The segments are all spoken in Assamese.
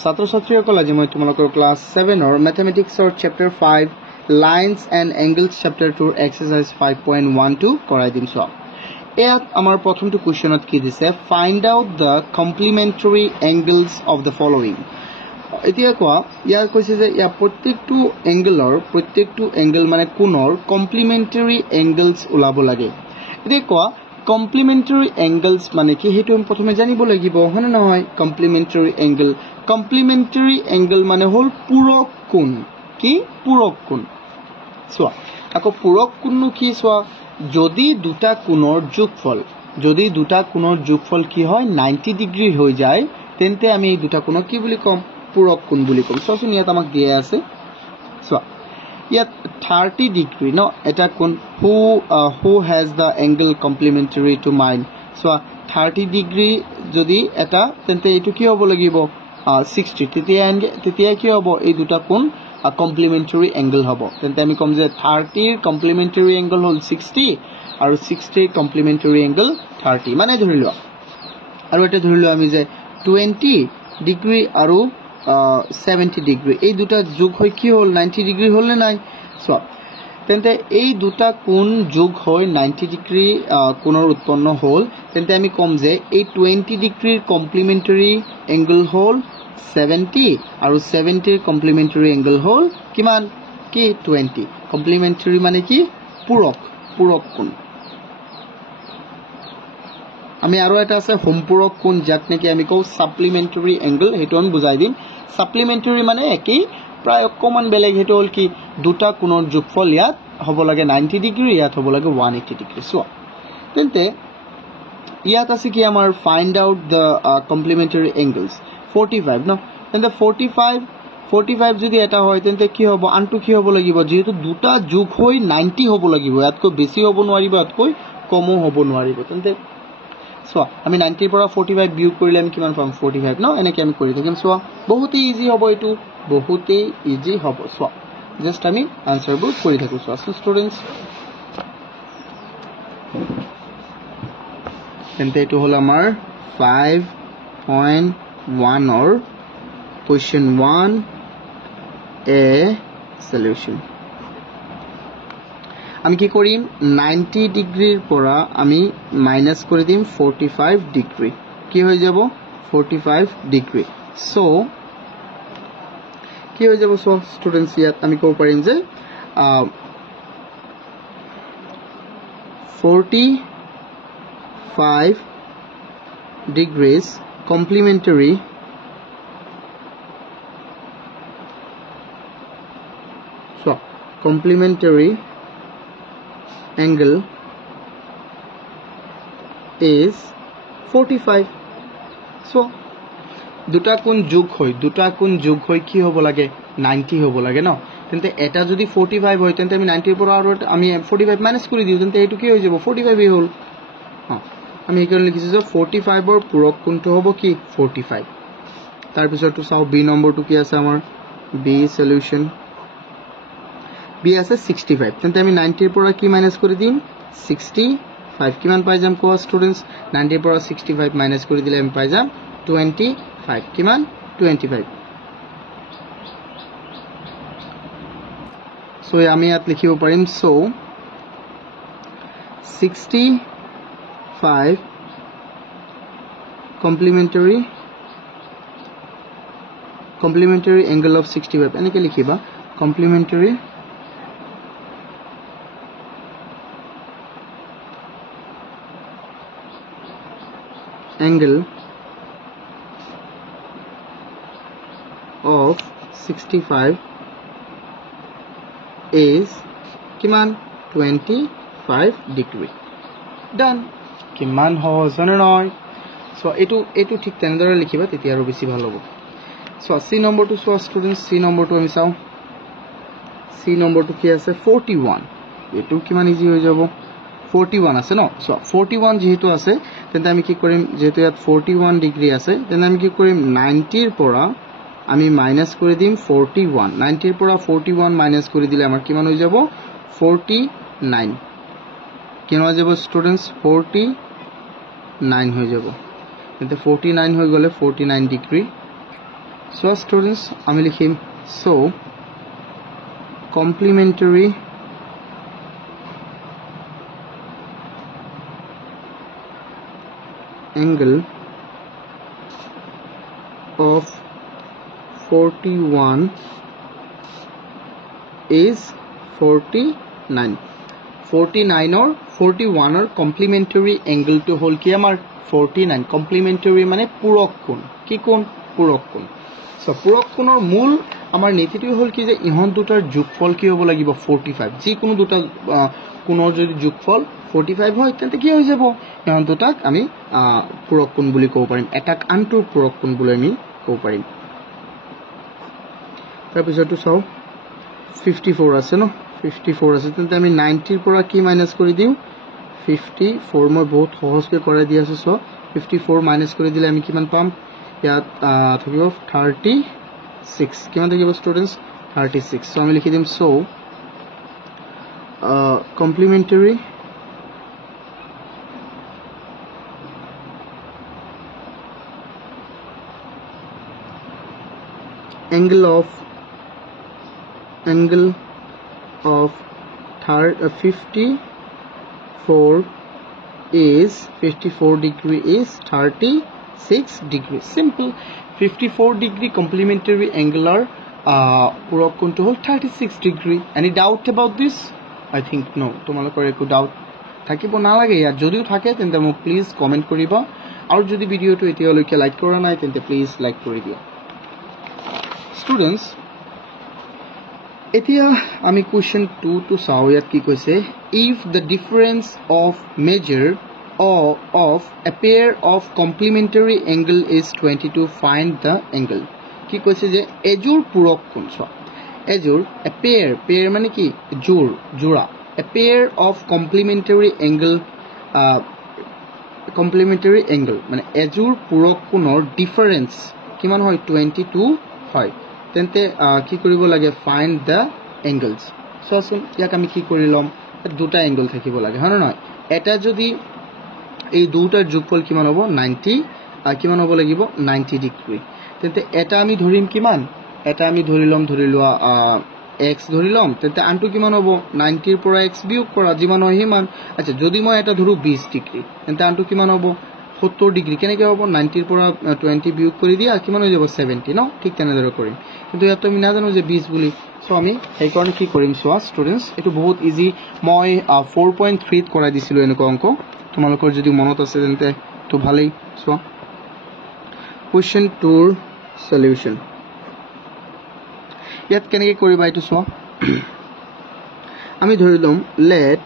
ছাত্ৰ ছাত্ৰীসকল আজি মই তোমালোকৰ ক্লাছ 7 মেথমেটিক্সৰ chapter 5 lines and angles chapter 2 exercise 5.12 কৰাই দিম চোৱা ইয়াত আমাৰ প্ৰথমটো কোৱেশ্চনত কি দিছে find out the complementary angles of the following এতিয়া কোৱা ইয়াৰ কৈছে যে ইয়া প্ৰত্যেকটো এংগল মানে কোণৰ কমপ্লিমেন্টাৰী এংগলছ ওলাব লাগে এতিয়া কোৱা কমপ্লিমেন্টাৰী এংগলছ মানে কি হেতু আমি প্ৰথমে জানিব লাগিব হনে নহয় কমপ্লিমেন্টাৰী এংগল মানে হল পূৰক কোণ কি পূৰক কোণ চোৱা আকৌ পূৰক কোণ কি চোৱা যদি দুটা কোণৰ যোগফল কি হয় 90 ডিগ্ৰী হৈ যায় তেন্তে আমি এই দুটা কোণক কি বুলি কম পূৰক কোণ বুলি কম চোৱাচোন ইয়াত আমাক দিয়া আছে চোৱা ইয়াত 30 ডিগ্ৰী ন এটা কোণ who has the angle complementary to mine so 30 degree যদি এটা তেন্তে এটো কি হ'ব লাগিব 60 তেতিয়া কি হ'ব এই দুটা কোণ complementary angle হ'ব তেন্তে আমি কম যে 30 ৰ complementary angle হল 60 আৰু 60 ৰ complementary angle 30 মানে ধৰি লোৱা আৰু এটা ধৰি লোৱা আমি যে 20 ডিগ্ৰী আৰু 70 ডিগ্ৰী এই দুটা যোগ হৈ কি হল 90 ডিগ্ৰী হল নে নাই সো তেন্তে এই দুটা কোণ যোগ হৈ 90 ডিগ্ৰী কোণৰ উৎপন্ন হল তেন্তে আমি কম যে এই 20 ডিগ্ৰীৰ কমপ্লিমেন্টাৰী এংগল হল 70 আৰু 70 ৰ কমপ্লিমেন্টাৰী এংগল হল কিমান কি 20 কমপ্লিমেন্টাৰী মানে কি পূৰক কোণ আমি আৰু এটা আছে সম্পূৰক কোণ যাক নেকি আমি কও সাপ্লিমেন্টাৰী এংগল হেতু আমি বুজাই দিম সাপ্লিমেন্টাৰী মানে একেই প্ৰায় অকমান বেলেগ হেতু হল কি দুটা কোণৰ যোগফল ইয়াত হ'ব লাগে 90 ডিগ্ৰী ইয়াত হ'ব লাগে 180 ডিগ্ৰী চোৱা তেন্তে ইয়াত আছে কি আমাৰ find out the complementary angles 45 ন তেন্তে 45 যদি এটা হয় তেন্তে কি হ'ব আনটো কি হ'ব লাগিব যেহেতু দুটা যোগ হৈ 90 হ'ব লাগিব ইয়াতকৈ বেছি হ'ব নোৱাৰিব ইয়াতকৈ কমো হ'ব নোৱাৰিব তেন্তে চোৱা আমি 90 ৰ পৰা 45 বিয়োগ কৰিলে আমি কিমান পাম 45 ন এনেকৈ আমি কৰি থাকিম চোৱা বহুত ইজি হ'ব এটো বহুত ইজি হ'ব চোৱা জাস্ট আমি আনসাৰবোৰ কৰি থাকো চোৱা ষ্টুডেন্টস তেন্তে এটো হল আমাৰ 5.1 ৰ question 1 a solution আমি কি কৰিম 90 ডিগ্ৰীৰ পৰা আমি মাইনাস কৰি দিম 45 ডিগ্ৰী কি হৈ যাব 45 ডিগ্ৰী সো কি হৈ যাব সো স্টুডেন্টস ইয়াত আমি কব পাৰিম যে 45 degrees complementary angle is 45 so দুটা কোণ যোগ হৈ কি হ'ব লাগে 90 হ'ব লাগে ন তেন্তে এটা যদি 45 হয় তেন্তে আমি 90 ৰ পৰা আৰু আমি 45 মাইনাস কৰি দিও তেন্তে এটো কি হৈ যাব 45 হল আমি এখানে লিখিছো যে 45 ৰ পূৰক কোণটো হ'ব কি 45 তাৰ পিছৰটো চাও বি নম্বৰটো কি আছে আমাৰ বি সলিউশন বি আছে 65 তেন্তে আমি 90 ৰ পৰা কি মাইনাস কৰি দিম 65 কিমান পাই যাম কোৱা স্টুডেন্টস 90 ৰ পৰা 65 মাইনাস কৰি দিলে আমি পাই যাম 25 কিমান 25 সো আমি ইয়াত লিখিব পাৰিম সো 65 complementary angle of 65 এনেকৈ লিখিবা complementary angle of 65 is kiman 25 degree done kiman hojone noy so etu thik tenedore likhiba teti aru beshi bhalo hobo so c number to so students c number to ami sao c number to ki ase 41 etu kiman easy hoy jabo 41 আছে ন সো 41 যেহেতু আছে তেন্তে আমি কি কৰিম যেহেতু ইয়াত 41 ডিগ্ৰী আছে তেন্তে আমি কি কৰিম 90 ৰ পৰা আমি মাইনাস কৰি দিম 41 90 ৰ পৰা 41 মাইনাস কৰি দিলে আমাৰ কিমান হৈ যাব 49 কিমান হৈ যাব স্টুডেন্টস 49 হৈ যাব তেন্তে 49 হৈ গলে 49 ডিগ্ৰী So students, আমি লিখিম so complementary angle of 41 is 49. 49 or 41 or complementary angle to whole ki amar 49. Complementary mane purok kon. Ki kon? Purok kon. So purok konor mool amar নীতিটো হল কি যে ইহন দুটাৰ যোগফল কি হ'ব লাগিব 45 যি কোনো দুটা কোণৰ যদি যোগফল 45 হয় তেন্তে কি হৈ যাব ইহন দুটাক আমি পূৰক কোণ বুলি ক'ব পাৰিম এটাক আনটোৰ পূৰক কোণ বুলি আমি ক'ব পাৰিম তাৰ পিছতো চাও 54 আছে ন 54 আছে তেন্তে আমি 90 ৰ পৰা কি মাইনাস কৰি দিও 54 মই বহুত সহজকৈ কৰাই দি আছো সো 54 মাইনাস কৰি দিলে আমি কিমান পাম ইয়াত থাকিব 36 কিমান থাকিব স্টুডেন্টস 36 সো আমি লিখি দিম so complementary angle of 54 is 54 degree is 36 degree simple 54 degree complementary angular purok kon to hol 36 degree any doubt about this I think no tomalokor eku doubt থাকিব না লাগে ইয়াৰ যদিও থাকে তেন্তে মোক প্লিজ কমেন্ট কৰিবা আৰু যদি ভিডিওটো এতিয়ালৈকে লাইক কৰা নাই তেন্তে প্লিজ লাইক কৰি দিও students এতিয়া আমি কোৱেশ্চন 2 to চাও ইয়াত কি কৈছে if the difference of measure of a pair of complementary angle is 22 find the angle কি কৈছে যে এজোৰ পূৰক কোণ চ এজোৰ a pair মানে কি জোড়া a pair of complementary angle মানে এজোৰ পূৰক কোণৰ ডিফাৰেন্স কিমান হয় 22 হয় তেন্তে কি কৰিব লাগে find the angles so আসুন ইয়াক আমি কি কৰি লম দুটা এঙ্গল থাকিব লাগে হয় না এটা যদি এই দুটাৰ যোগফল কিমান হ'ব 90 কিমান হ'ব লাগিব 90 ডিগ্ৰী তেন্তে এটা আমি ধৰিম কিমান এটা আমি ধৰিলোৱা x ধৰিলম তেন্তে আনটো কিমান হ'ব 90 ৰ পৰা x বিয়োগ কৰা যিমান হয় হিমান আচ্ছা যদি মই এটা ধৰু 20 ডিগ্ৰী তেন্তে আনটো কিমান হ'ব 70 ডিগ্ৰী কেনেকৈ হ'ব 90 ৰ পৰা 20 বিয়োগ কৰি দিয়া কিমান হৈ যাব 70 ন ঠিক তেনেদৰে কৰিম কিন্তু ইয়াত আমি নাজানো যে 20 বুলি সো আমি এই কাৰণে কি কৰিম সোৱা স্টুডেন্টস এটো বহুত ইজি মই 4.3 ত কৰাই দিছিলো এনেকুৱা অংক তোমালোকৰ যদি মনত আছে তেন্তে তো ভালেই সোৱা কোৱেশ্চন 2 ৰ সলিউশন ইয়াত কেনেকৈ কৰিবা এটো সোৱা আমি ধৰিলম let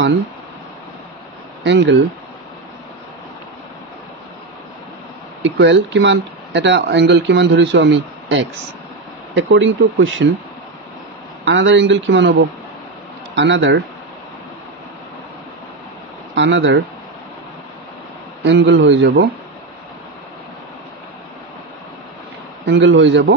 one angle equal কিমান এটা angle কিমান ধৰিছো আমি x according to question another angle কিমান হ'ব another angle হৈ যাব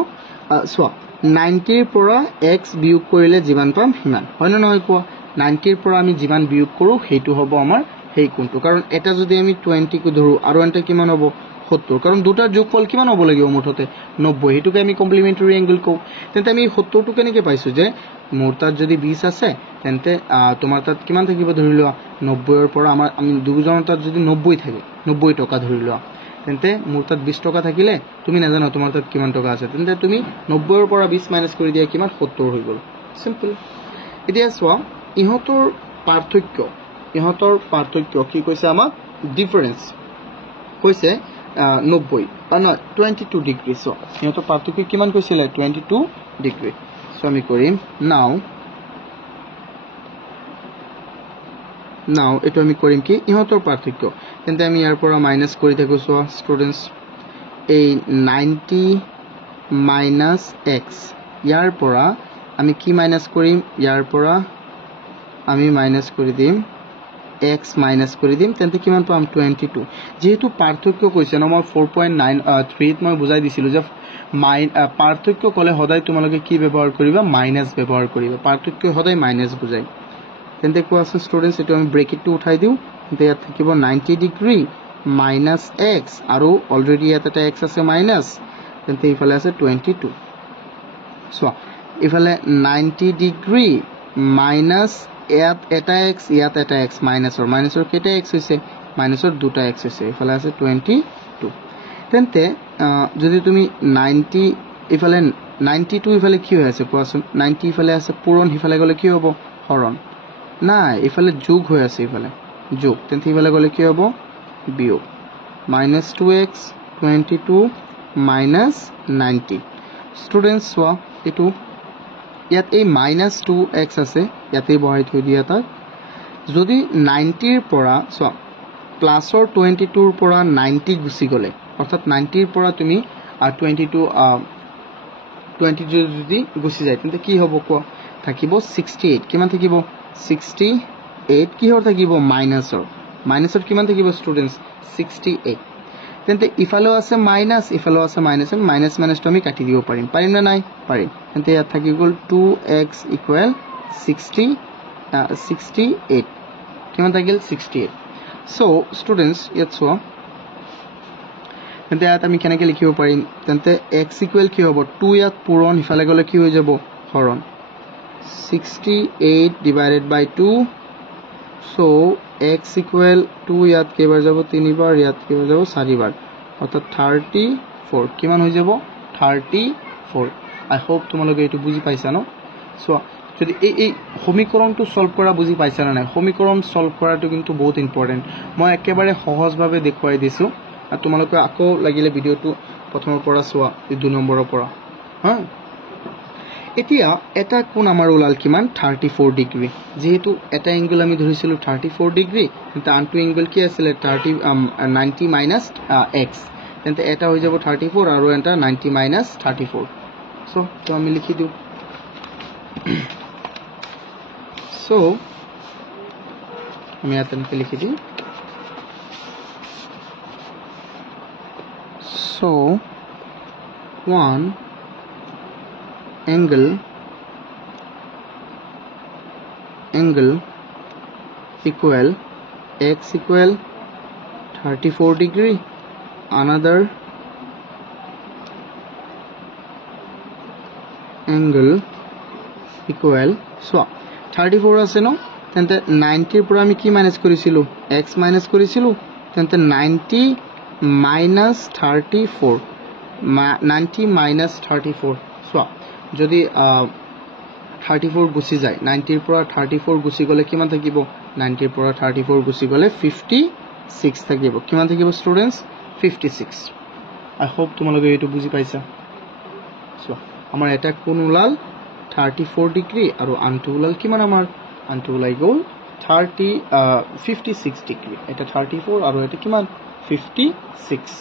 so 90 ৰ পৰা x বিয়োগ কৰিলে যিমান পাম হিমান হয় না নহয় কোৱা 90 ৰ পৰা আমি যিমান বিয়োগ কৰো হেতু হ'ব আমাৰ হেই কোনটো কাৰণ এটা যদি আমি 20 কো ধৰো আৰু এটা কিমান হ'ব 70 কাৰণ দুটাৰ যোগফল কিমান হ'ব লাগিব মুঠতে 90 হেতুকে আমি কমপ্লিমেন্টাৰী এঙ্গল কও তেন্তে আমি 70 টো কেনেকৈ পাইছো যে মোৰ তাত যদি 20 আছে তেন্তে তোমাৰ তাত কিমান থাকিব ধৰিলোৱা 90 ৰ পৰা আমি দুজনৰ তাত যদি 90 থাকে 90 টকা ধৰিলোৱা তেন্তে মোৰ তাত 20 টকা থাকিলে তুমি নাজানো তোমাৰ তাত কিমান টকা আছে তেন্তে তুমি 90 ৰ পৰা 20 মাইনাস কৰি দিয়া কিমান 70 হৈ গল সিম্পল এতিয়া সোৱা ইহতৰ পাৰ্থক্য কি কৈছে আমাক ডিফাৰেন্স কৈছে 90 না 22 ডিগ্ৰী সো ইহতৰ পাৰ্থক্য কিমান কৈছিলে 22 ডিগ্ৰী সো আমি কৰিম নাও এটো আমি কৰিম কি ইহতৰ পাৰ্থক্য তেন্তে আমি ইয়াৰ পৰা মাইনাস কৰি থাকো সো স্টুডেন্টস এই 90 মাইনাস x ইয়াৰ পৰা আমি কি মাইনাস কৰিম ইয়াৰ পৰা আমি মাইনাস কৰি দিম x মাইনাস কৰি দিম তেন্তে কিমান পাম 22 যেহেতু পাৰ্থক্য কৈছে ন মই 4.93 ত মই বুজাই দিছিলো যে পাৰ্থক্য কলে সদায় তোমালোকে কি ব্যৱহাৰ কৰিবা মাইনাস ব্যৱহাৰ কৰিবা পাৰ্থক্য সদায় মাইনাস বুজায় তেন্তে কোৱাচোন স্টুডেন্টস এটো আমি ব্ৰেকেটটো উঠাই দিও তেন্তে ইয়াত থাকিব 90 ডিগ্ৰী মাইনাস x আৰু অলৰেডি ইয়াত এটা x আছে মাইনাস তেন্তে ইফালে আছে 22 চোৱা ইফালে 90 ডিগ্ৰী মাইনাস ইয়াত এটা x ইয়াত এটা x মাইনাসৰ কেটা x হৈছে মাইনাসৰ দুটা x হৈছে ইফালে আছে 22 তেন্তে যদি তুমি 90 ইফালে 92 ইফালে কি হৈ আছে কোৱাচোন 90 ইফালে আছে পূৰণ ইফালে গলে কি হ'ব হৰণ নাই ইফালে যোগ হৈ আছে ইফালে যোগ তেন্তে ইফালে গলে কি হ'ব বিয়োগ -2x 22 -90 স্টুডেন্টস চোৱা এটো ইয়াত এই -2x আছে ইয়াতে বহাই থৈ দিয়া তাক যদি 90 ৰ পৰা চোৱা প্লাসৰ 22 ৰ পৰা 90 গুছি গলে অৰ্থাৎ 90 ৰ পৰা তুমি 22 যদি গুছি যায় তেন্তে কি হ'ব কোৱা থাকিব 68 কিমান থাকিব 68 কিহৰ থাকিব মাইনাসৰ কিমান থাকিব স্টুডেন্টস 68 তেন্তে ইফালে আছে মাইনাস ইফালে আছে মাইনাস তো আমি কাটি দিব পাৰিম না নাই পাৰিম তেন্তে ইয়াত থাকি গল 2x = 68 কিমান থাকিল 68 সো স্টুডেন্টস ইয়াত চোৱা তেন্তে ইয়াত আমি কেনেকৈ লিখিব পাৰিম তেন্তে x = কি হ'ব 2 ইয়াত পূৰণ ইফালে গলে কি হৈ যাব হৰণ 68 / 2 so x = 2 ইয়াত কেবাৰ যাব 3 বাৰ ইয়াত কেবাৰ যাব 4 বাৰ অৰ্থাৎ 34 কিমান হৈ যাব 34 আই হোপ তোমালোকে এটো বুজি পাইছা ন সো যদি এই সমীকৰণটো সলভ কৰা বুজি পাইছা না নাই সমীকৰণ সলভ কৰাটো কিন্তু বহুত ইম্পৰ্টেন্ট মই একেবাৰে সহজভাৱে দেখুৱাই দিছো আৰু তোমালোকে আকৌ লাগিলে ভিডিওটো প্ৰথমৰ পৰা চোৱা 2 নম্বৰৰ পৰা হা এতিয়া এটা কোণ আমাৰ ওলাল কিমান 34 ডিগ্ৰী যেহেতু এটা এংগল আমি ধৰিছিলো 34 ডিগ্ৰী তেন্তে আনটো এংগল কি আছিল 90 - x তেন্তে এটা হৈ যাব 34 আৰু এটা 90 - 34 সো তো আমি লিখি দিও সো আমি ইয়াতে লিখি দিম so 1 angle equal x equal 34 degree another angle equal so 34 আছে ন তেন্তে 90 ৰ পৰা আমি কি মাইনাস কৰিছিলো x মাইনাস কৰিছিলো তেন্তে 90 - 34 90 - 34 so যদি 34 গুছি যায় 90 ৰ পৰা 34 গুছি গলে কিমান থাকিব 90 ৰ পৰা 34 গুছি গলে 56 থাকিব কিমান থাকিব স্টুডেন্টস 56 আই হোপ তোমালোকে এটো বুজি পাইছা সো আমাৰ এটা কোণ ওলাল 34 ডিগ্ৰী আৰু আনটো ওলাল কিমান আমাৰ আনটো ওলাই গল 56 ডিগ্ৰী এটা 34 আৰু এটা কিমান 56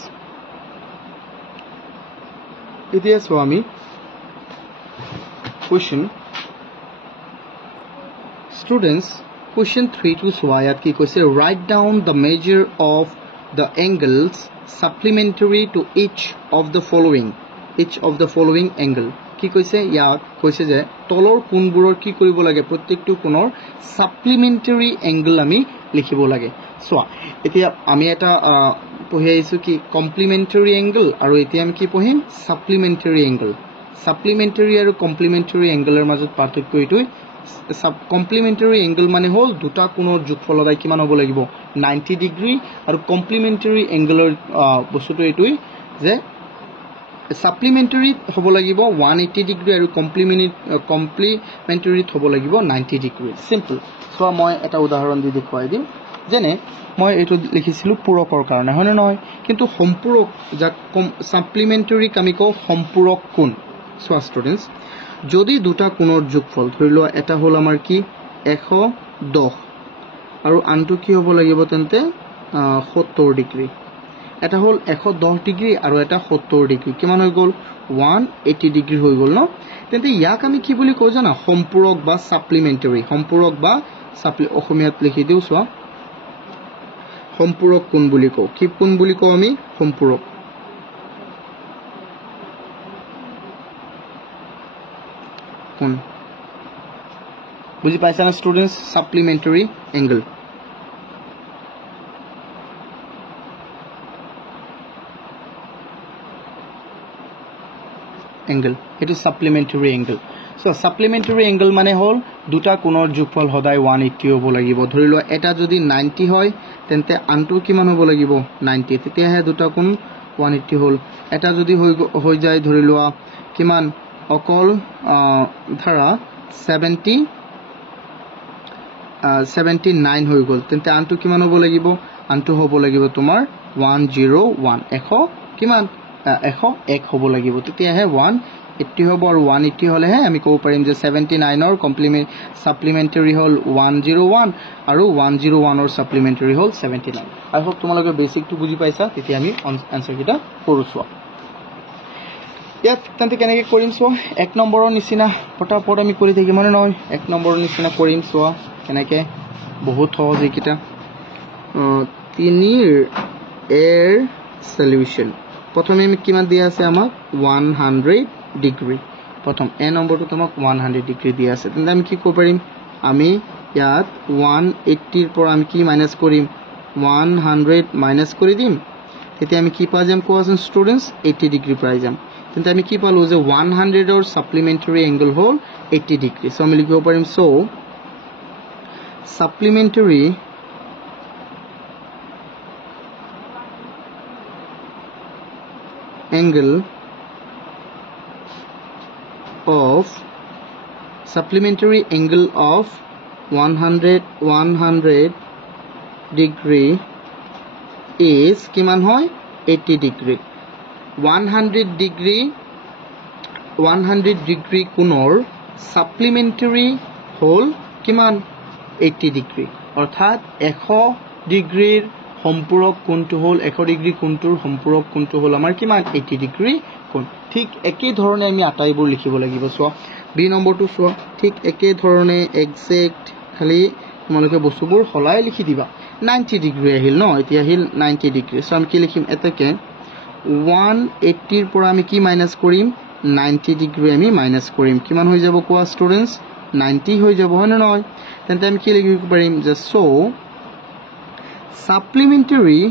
এতিয়া সো আমি question students question 3 to swayat ki koise write down the measure of the angles supplementary to each of the following angle ki koise ya koise je tolor kunburor ki koribo lage prottektu kunor supplementary angle ami likhibo lage so etia ami eta pohi aisu ki complementary angle aru etia ami ki pohim supplementary angle supplementary আৰু complementary angle এৰ মাজত পাৰ্থক্য এটুই complementary angle মানে হল দুটা কোণৰ যোগফল লগাই কিমান হ'ব লাগিব 90 ডিগ্ৰী আৰু complementary angle এৰ বস্তুটো এটুই যে supplementary হ'ব লাগিব 180 ডিগ্ৰী আৰু complementary হ'ব লাগিব 90 ডিগ্ৰী সিম্পল সো মই এটা উদাহৰণ দি দেখুৱাই দিম যেনে মই এটো লিখিছিলো পূৰকৰ কাৰণে হয় না নহয় কিন্তু সম্পূৰক যাক supplementary আমি কও সম্পূৰক কোণ সো স্টুডেন্টস যদি দুটা কোণৰ যোগফল ধৰিলো এটা হল আমাৰ কি 110 আৰু আনটো কি হ'ব লাগিব তেন্তে 70 ডিগ্ৰী এটা হল 110 ডিগ্ৰী আৰু এটা 70 ডিগ্ৰী কিমান হৈ গল 180 ডিগ্ৰী হৈ গল ন তেন্তে ইয়াক আমি কি বুলি কও জানা সম্পূৰক বা সাপ্লিমেন্টাৰী সম্পূৰক বা অসমীয়াত লিখি দিও সোৱা সম্পূৰক কোণ বুলি কও কি কোণ বুলি কও আমি সম্পূৰক কোণ বুজি পাইছা না students supplementary angle angle etu supplementary angle so supplementary angle mane hol duta konor jogfal hodai 180 hobo lagibo dhori lo eta jodi 90 hoy tente antu kiman hobo lagibo 90 tetia he duta kon 180 hol eta jodi hoy jay dhori lo kiman okol dhara 79 hoy gol tente antu kiman hobo lagibo antu hobo lagibo tomar 101 ekho kiman ekho ek hobo lagibo tetia he 180 hobo or 180 hole he ami ko parim je 79 or complement supplementary hol 101 aru 101 or supplementary hol 79 I hope tomaloge basic to buji paisa tetia ami answer kita koruso ইয়াত তন্তে কেনেকে কৰিম সো এক নম্বৰৰ নিচিনা পটাপট আমি কৰি থাকি মানে নহয় এক নম্বৰৰ নিচিনা কৰিম সো কেনেকে বহুত সহজ এইকিটা তিনিৰ এৰ সলিউশন প্ৰথমে আমি কিমান দিয়া আছে আমাক 100 ডিগ্ৰী প্ৰথম এ নম্বৰটো তোমাক 100 ডিগ্ৰী দিয়া আছে তেন্তে আমি কি কৰিব পাৰিম আমি ইয়াত 180 ৰ পৰা আমি কি মাইনাস কৰিম 100 মাইনাস কৰি দিম তেতিয়া আমি কি পাম কোৱাচোন ষ্টুডেন্টস 80 ডিগ্ৰী পাই যাম তেন্তে আমি কি পালো যে 100 or supplementary angle hole 80 degree so আমি লিখিব পাৰিম so supplementary angle of 100 degree is কিমান হয় 80 degree 100 degree কোণৰ supplementary hole কিমান 80 degree অৰ্থাৎ 100 ডিগ্ৰীৰ সম্পূৰক কোণটো হল 100 ডিগ্ৰী কোণটোৰ সম্পূৰক কোণটো হল আমাৰ কিমান 80 ডিগ্ৰী কোণ ঠিক একে ধৰণে আমি আটাইবোৰ লিখিব লাগিব সো বি নম্বৰটো সো ঠিক একে ধৰণে এক্সাক্ট খালি তোমালোকে বস্তুবোৰ হলাই লিখি দিবা 90 ডিগ্ৰী আহিল ন এতিয়া আহিল 90 ডিগ্ৰী সো আমি কি লিখিম এটাকে 180 ৰ পৰা আমি কি মাইনাস কৰিম 90 ডিগ্ৰী আমি মাইনাস কৰিম কিমান হৈ যাব কোৱা ষ্টুডেন্টস 90 হৈ যাব হয় না নহয় তেন্তে আমি কি লিখিব পাৰিম যে so supplementary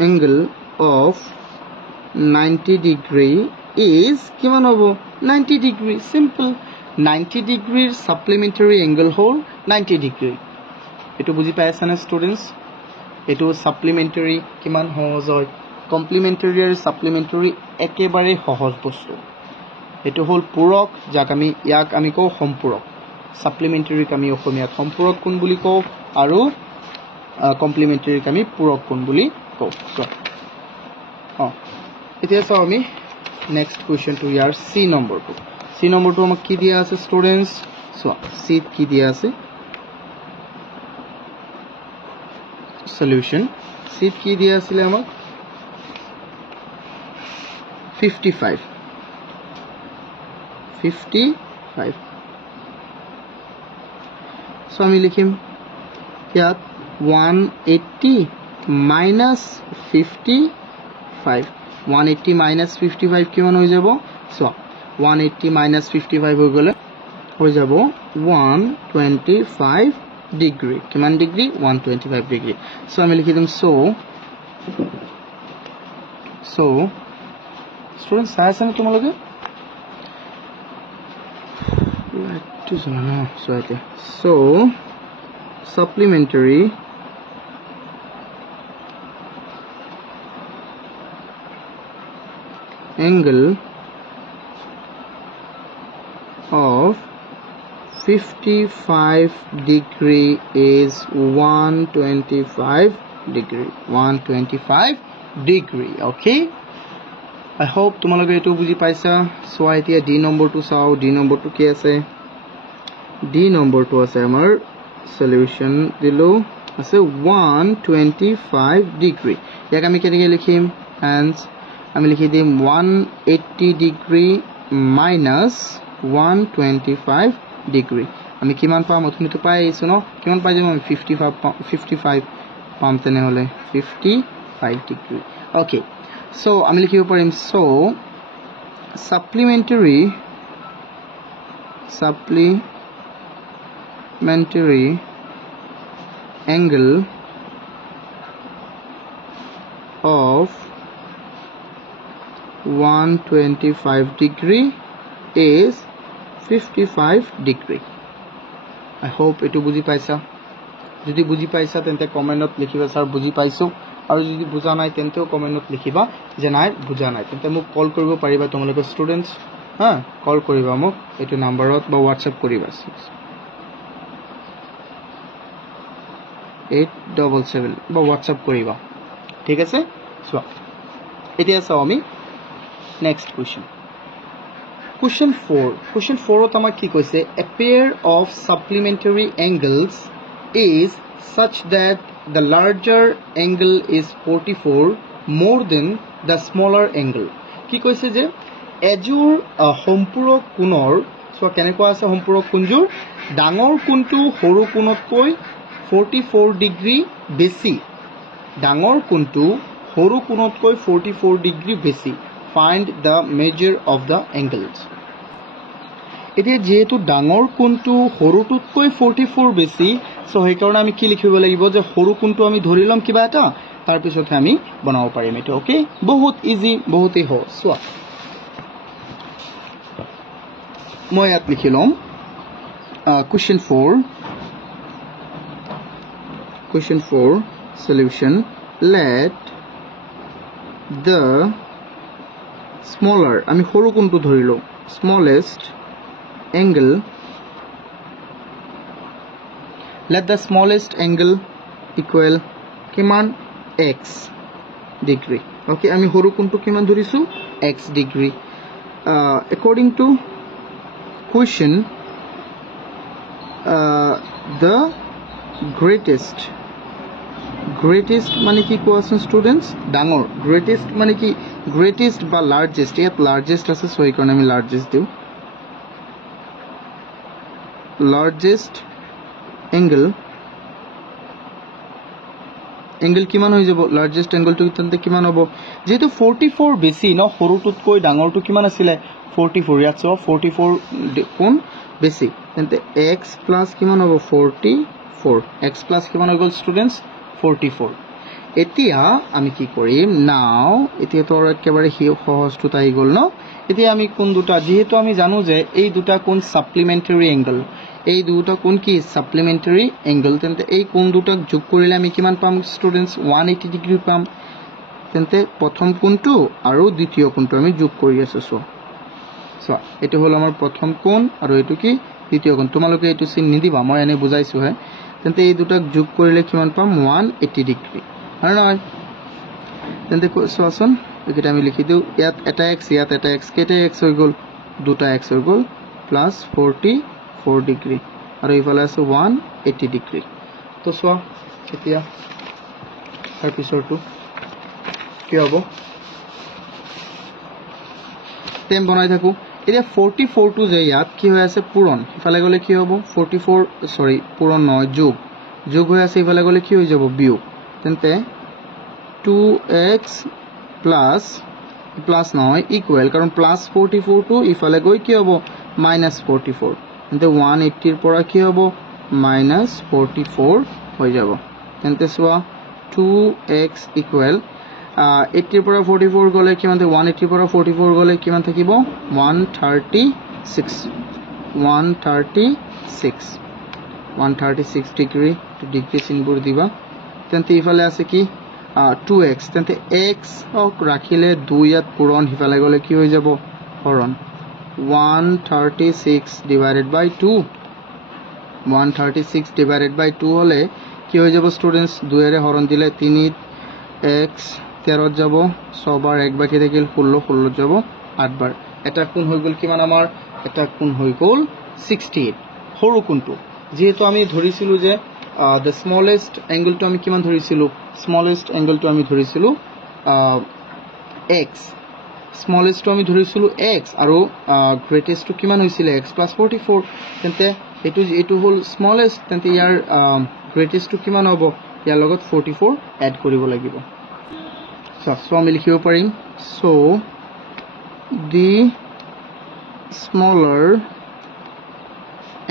angle of 90 degree is কিমান হ'ব 90 degree simple 90 degree supplementary angle hole 90 degree এটো বুজি পাইছা না ষ্টুডেন্টস এটো supplementary কিমান সহজ হয় complementary আৰু supplementary একেবাৰে সহজ বস্তু এটো হল পূৰক যাক আমি ইয়াক আমি কও সম্পূৰক supplementary আমি অসমীয়াত সম্পূৰক কোণ বুলি কও আৰু complementary আমি পূৰক কোণ বুলি কও এতিয়া চাও আমি next question to year c নম্বৰটো আমাক কি দিয়া আছে ষ্টুডেন্টস সো c কি দিয়া আছে সলিউশন c কি দিয়া আছিল আমাক 55 so আমি লিখিম ইয়াত 180 minus 55 180 minus 55 কিমান হৈ যাব so 180 minus 55 হৈ গলে হৈ যাব 125 degree কিমান ডিগ্ৰী 125 degree so আমি লিখি দিম so students sayasan tomaloge so supplementary angle of 55 degree is 125 degree okay I hope তোমালোকে এটো বুজি পাইছা সো এতিয়া ডি নম্বৰটো চাও ডি নম্বৰটো কি আছে ডি নম্বৰটো আছে আমাৰ সলিউশন দিলো আছে 125 ডিগ্ৰী ইয়াক আমি কেনেকৈ লিখিম এন্ড আমি লিখি দিম 180 ডিগ্ৰী minus 125 ডিগ্ৰী আমি কিমান পাম অথনিটো পাই আইছো ন কিমান পাই যাম 55 পাম তেনে হলে 55 ডিগ্ৰী okay so আমি লিখিব পাৰিম so supplementary supplementary angle of 125 degree is 55 degree. I hope etu buji paisa. Jodi buji paisa tente comment not likhiba sir buji paisu, aru jodi buja nai tenteo comment not likhiba je nai buja nai, tente muk call koribo pariba tomoloko students, ha call koriba muk etu number ot ba WhatsApp koriba 877 বা WhatsApp করিবা, ঠিক আছে। সো এতিয়া চাও আমি নেক্সট question 4 ত আমাক কি কৈছে, a pair of supplementary angles is such that the larger angle is 44 more than the smaller angle। কি কৈছে যে এজোৰ সম্পূৰক কোণৰ, সো কেনেকুৱা আছে সম্পূৰক কোণজোৰ, ডাঙৰ কোণটো সৰু কোণতকৈ 44 ডিগ্ৰী বেছি, ডাঙৰ কোণটো সৰু কোণতকৈ 44 ডিগ্ৰী বেছি। Find the measure of the angles. এতিয়া যেহেতু ডাঙৰ কোণটো সৰুটোতকৈ 44 বেছি, সো সেইকাৰণে আমি কি লিখিব লাগিব যে সৰু কোণটো আমি ধৰি ল'ম কিবা এটা, তাৰপিছতহে আমি বনাব পাৰিম এইটো। অ'কে, বহুত ইজি, বহুতেই সহজ। চোৱা মই ইয়াত লিখি ল'ম question 4 solution, let the smaller, আমি সৰু কোণটো ধৰি লওঁ, smallest angle, let the smallest angle equal কিমান x degree। okay, আমি সৰু কোণটো কিমান ধৰিছো x degree। according to question, the greatest মানে কি কোৱাচোন ষ্টুডেন্টস, ডাঙৰ, greatest মানে কি, greatest বা largest, ইয়াত largest আছে সো এইকাৰণে আমি largest দিওঁ, largest angle কিমান হৈ যাব, largest angle টো তেন্তে কিমান হ'ব, যেহেতু 44 বেছি ন, সৰুটোতকৈ ডাঙৰটো কিমান আছিলে 44, ইয়াত চোৱা 44 কোণ বেছি, তেন্তে x প্লাস কিমান হ'ব 44, x প্লাস কিমান হৈ গ'ল ষ্টুডেন্টস 44। এতিয়া আমি কি কৰিম, নাও এতিয়া তো একেবাৰে সহজটো আহি গ'ল ন। এতিয়া আমি কোন দুটা, যেহেতু আমি জানো যে এই দুটা কোণ সাপ্লিমেন্টারি এংগল, এই দুটা কোণ কি সাপ্লিমেন্টারি এংগল, তেন্তে এই কোণ দুটাক যোগ কৰিলে আমি কিমান পাম ষ্টুডেন্টস 180 ডিগ্ৰী পাম। তেন্তে প্ৰথম কোণটো আৰু দ্বিতীয় কোণটো আমি যোগ কৰি আছো। চোৱা এটো হল আমাৰ প্ৰথম কোণ আৰু এটো কি দ্বিতীয় কোণ, তোমালোকে এটো চিন নিদিবা, মই এনে বুজাইছো হে। তেন্তে এই দুটাক যোগ কৰিলে কিমান পাম 180 ডিগ্ৰী, হয় নহয়। তেন্তে চোৱাচোন এটা আমি লিখি দিওঁ, ইয়াত এটা x, ইয়াত এটা x, কেইটা x হৈ গ'ল, দুটা x হৈ গ'ল, প্লাস 44 ডিগ্ৰী আৰু ইফালে আছে 180 ডিগ্ৰী। তো চোৱা এতিয়া তাৰ পিছৰটো কি হ'ব, টেম বনাই থাকো। এতিয়া 44 টো যে ইয়াত কি হৈ আছে পূৰণ, ইফালে গ'লে কি হ'ব 44, সৰি পূৰণ নহয়, যোগ হৈ আছে, ইফালে গ'লে কি হৈ যাব বিয়োগ। তেন্তে 2x প্লাস নহয় ইকুৱেল, কাৰণ প্লাস 44 টো ইফালে গৈ কি হ'ব -44, তেন্তে 180 ৰ পৰা কি হ'ব -44 হৈ যাব। তেন্তে চোৱা 2x ইকুৱেল 80 ৰ পৰা 44 গ'লে কিমান থাকে, 180 ৰ পৰা 44 গ'লে কিমান থাকিব 136 ডিগ্ৰী, ডিগ্ৰী চিনবোৰ দিবা। তেন্তে ইফালে আছে কি 2x, তেন্তে x ক ৰাখিলে 2 ইয়াত পূৰণ, ইফালে গ'লে কি হৈ যাব হৰণ, 136 ডিভাইডেড বাই 2, 136 ডিভাইডেড বাই 2 হলে কি হৈ যাব ষ্টুডেন্টস, 2 এৰে হৰণ দিলে 3, x 13 যাব, 6 বাৰ 1 বাকি থাকিল 16 যাব 8 বাৰ। এটা কোণ হৈ গ'ল কিমান আমাৰ, এটা কোণ হৈ গ'ল 68। সৰু কোণটো যেহেতু আমি ধৰিছিলো যে the smallest angle to আমি কিমান ধৰিছিলো, smallest angle to আমি ধৰিছিলো x, smallest to আমি ধৰিছিলো x আৰু greatest to কিমান হৈছিল x plus 44, তেন্তে এটো হল smallest, তেন্তে ইয়াৰ greatest to কিমান হ'ব, ইয়াৰ লগত 44 এড কৰিব লাগিব। সো আমি লিখিব পাৰিম, so the smaller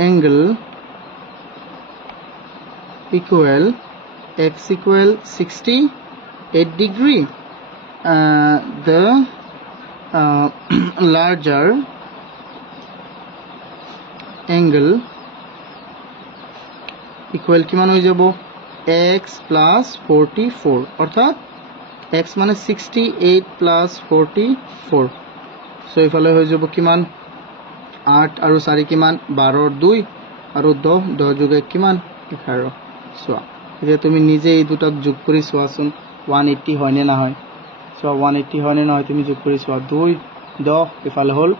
angle equal x equal 68 degree, the larger angle equal কিমান হৈ যাব x plus 44 অর্থাৎ x মানে 68 plus 44 সো ইফালে হৈ যাব কিমান 8 আৰু 4 কিমান 12 2 আৰু 10 10 যোগ 1 কিমান 11 সো এতিয়া তুমি নিজে এই দুটাক যোগ কৰি চোৱাচোন 180 হয় নে না হয় সো 180 হয় নে না হয় তুমি যোগ কৰি চোৱা 2 10 ইফালে হল